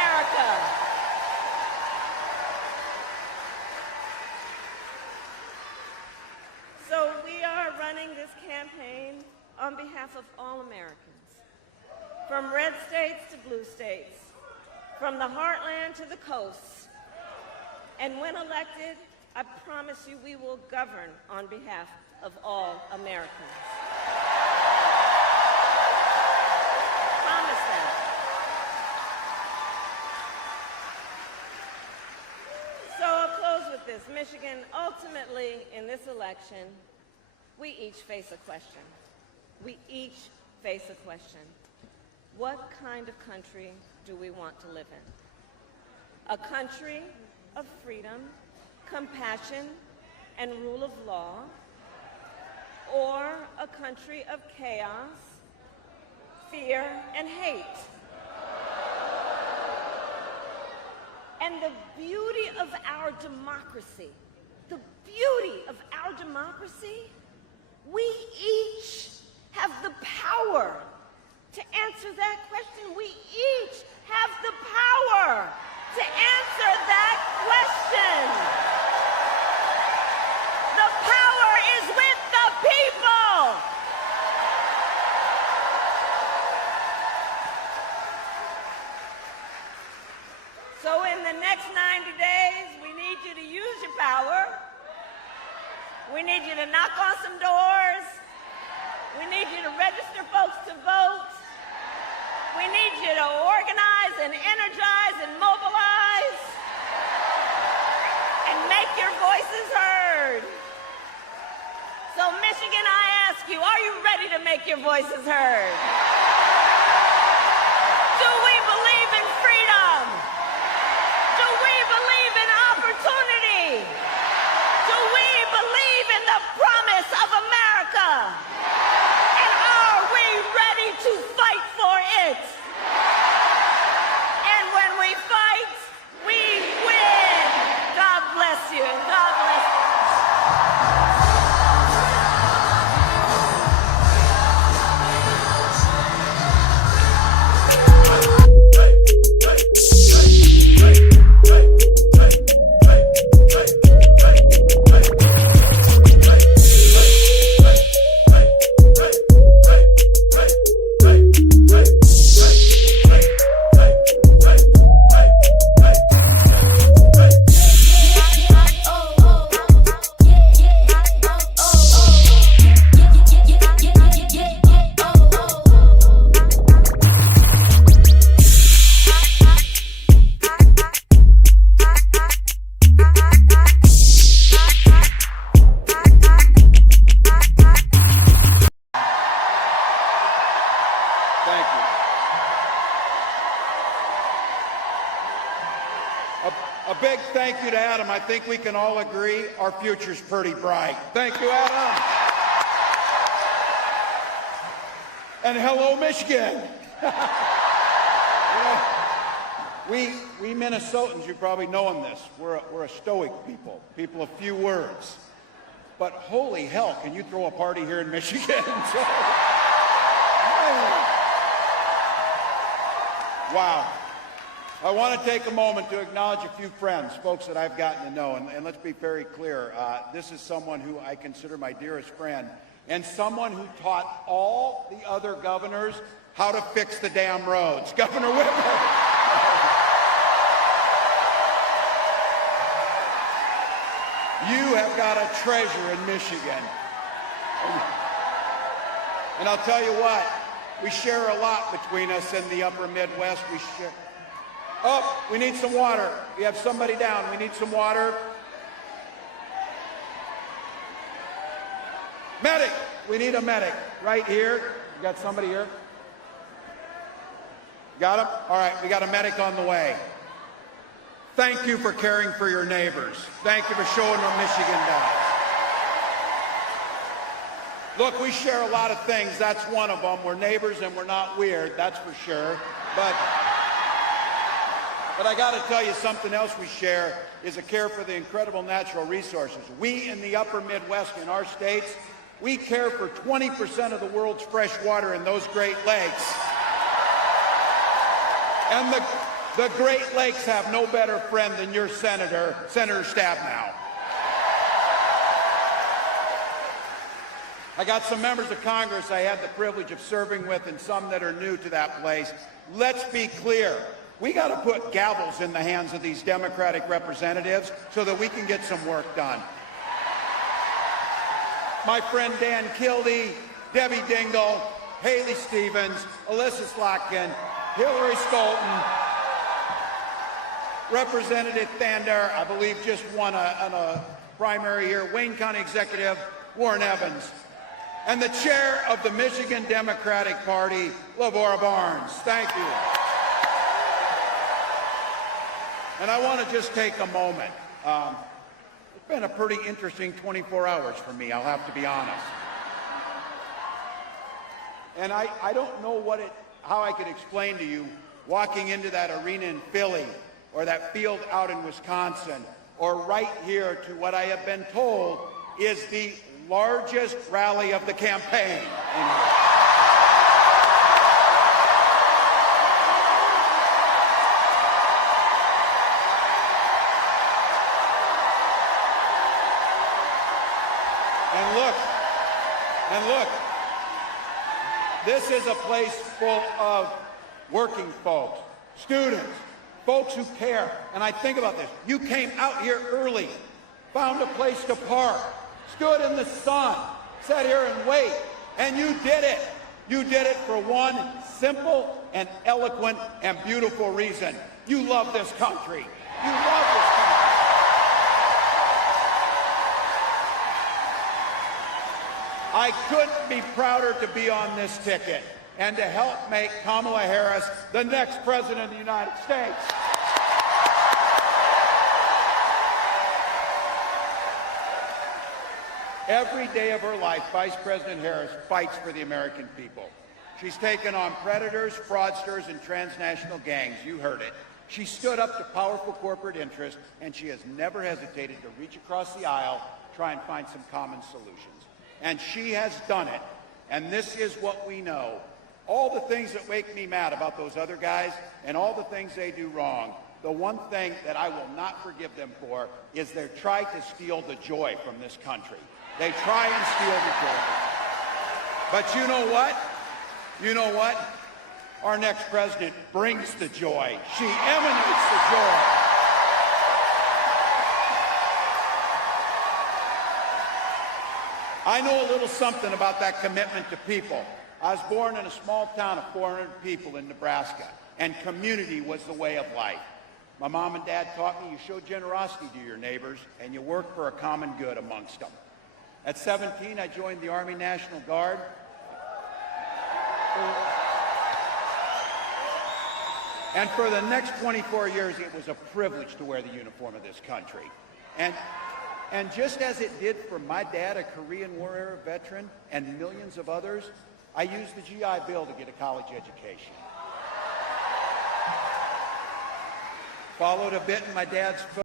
running this campaign on behalf of all Americans, from red states to blue states, from the heartland to the coast. And when elected, I promise you we will govern on behalf of all Americans. Promise that. So I'll close with this. Michigan, ultimately, in this election, we each face a question. We each face a question. What kind of country do we want to live in? A country of freedom, compassion, and rule of law, or a country of chaos, fear, and hate? And the beauty of our democracy, we each have the power to answer that question. We each have the power to answer that question. The power is with the people. So in the next 90 days, we need you to use your power. We need you to knock on some doors. We need you to register folks to vote. We need you to organize and energize and mobilize and make your voices heard. So Michigan, I ask you, are you ready to make your voices heard? Do we believe in freedom? Do we believe in opportunity? Do we believe in the promise of America? And are we ready to fight for it? And when we fight, we win. God bless you, and God bless you. A big thank you to Adam. I think we can all agree our future's pretty bright. Thank you, Adam. And hello, Michigan. We Minnesotans, you probably know this, we're a stoic people of few words. But holy hell, can you throw a party here in Michigan? Wow. I want to take a moment to acknowledge a few friends, folks that I've gotten to know, and let's be very clear. This is someone who I consider my dearest friend, and someone who taught all the other governors how to fix the damn roads. Governor Whitmer. You have got a treasure in Michigan. And I'll tell you what, we share a lot between us in the upper Midwest. We share. Oh, we need some water. We have somebody down. We need some water. Medic. We need a medic right here. You got somebody here? Got him? All right, we got a medic on the way. Thank you for caring for your neighbors. Thank you for showing what Michigan does. Look, we share a lot of things. That's one of them. We're neighbors and we're not weird, that's for sure. But I got to tell you, something else we share is a care for the incredible natural resources. We in the upper Midwest, in our states, we care for 20% of the world's fresh water in those Great Lakes. And the Great Lakes have no better friend than your Senator Stabenow. I got some members of Congress I had the privilege of serving with and some that are new to that place. Let's be clear. We got to put gavels in the hands of these Democratic representatives so that we can get some work done. My friend Dan Kildee, Debbie Dingell, Haley Stevens, Alyssa Slotkin, Hillary Stolten, Representative Thander, I believe just won a primary here, Wayne County Executive Warren Evans, and the chair of the Michigan Democratic Party, Lavora Barnes. Thank you. And I want to just take a moment. It's been a pretty interesting 24 hours for me, I'll have to be honest. And I don't know how I could explain to you walking into that arena in Philly or that field out in Wisconsin or right here to what I have been told is the largest rally of the campaign. And look, this is a place full of working folks, students, folks who care. And I think about this. You came out here early, found a place to park, stood in the sun, sat here and wait, and you did it. You did it for one simple and eloquent and beautiful reason. You love this country. You love this country. I couldn't be prouder to be on this ticket and to help make Kamala Harris the next president of the United States. Every day of her life, Vice President Harris fights for the American people. She's taken on predators, fraudsters, and transnational gangs. You heard it. She stood up to powerful corporate interests, and she has never hesitated to reach across the aisle, try and find some common solutions. And she has done it. And this is what we know. All the things that make me mad about those other guys and all the things they do wrong, the one thing that I will not forgive them for is they try to steal the joy from this country. They try and steal the joy. But you know what? You know what? Our next president brings the joy. She emanates the joy. I know a little something about that commitment to people. I was born in a small town of 400 people in Nebraska, and community was the way of life. My mom and dad taught me you show generosity to your neighbors, and you work for a common good amongst them. At 17, I joined the Army National Guard. And for the next 24 years, it was a privilege to wear the uniform of this country. And just as it did for my dad, a Korean War era veteran, and millions of others, I used the GI Bill to get a college education. Followed a bit in my dad's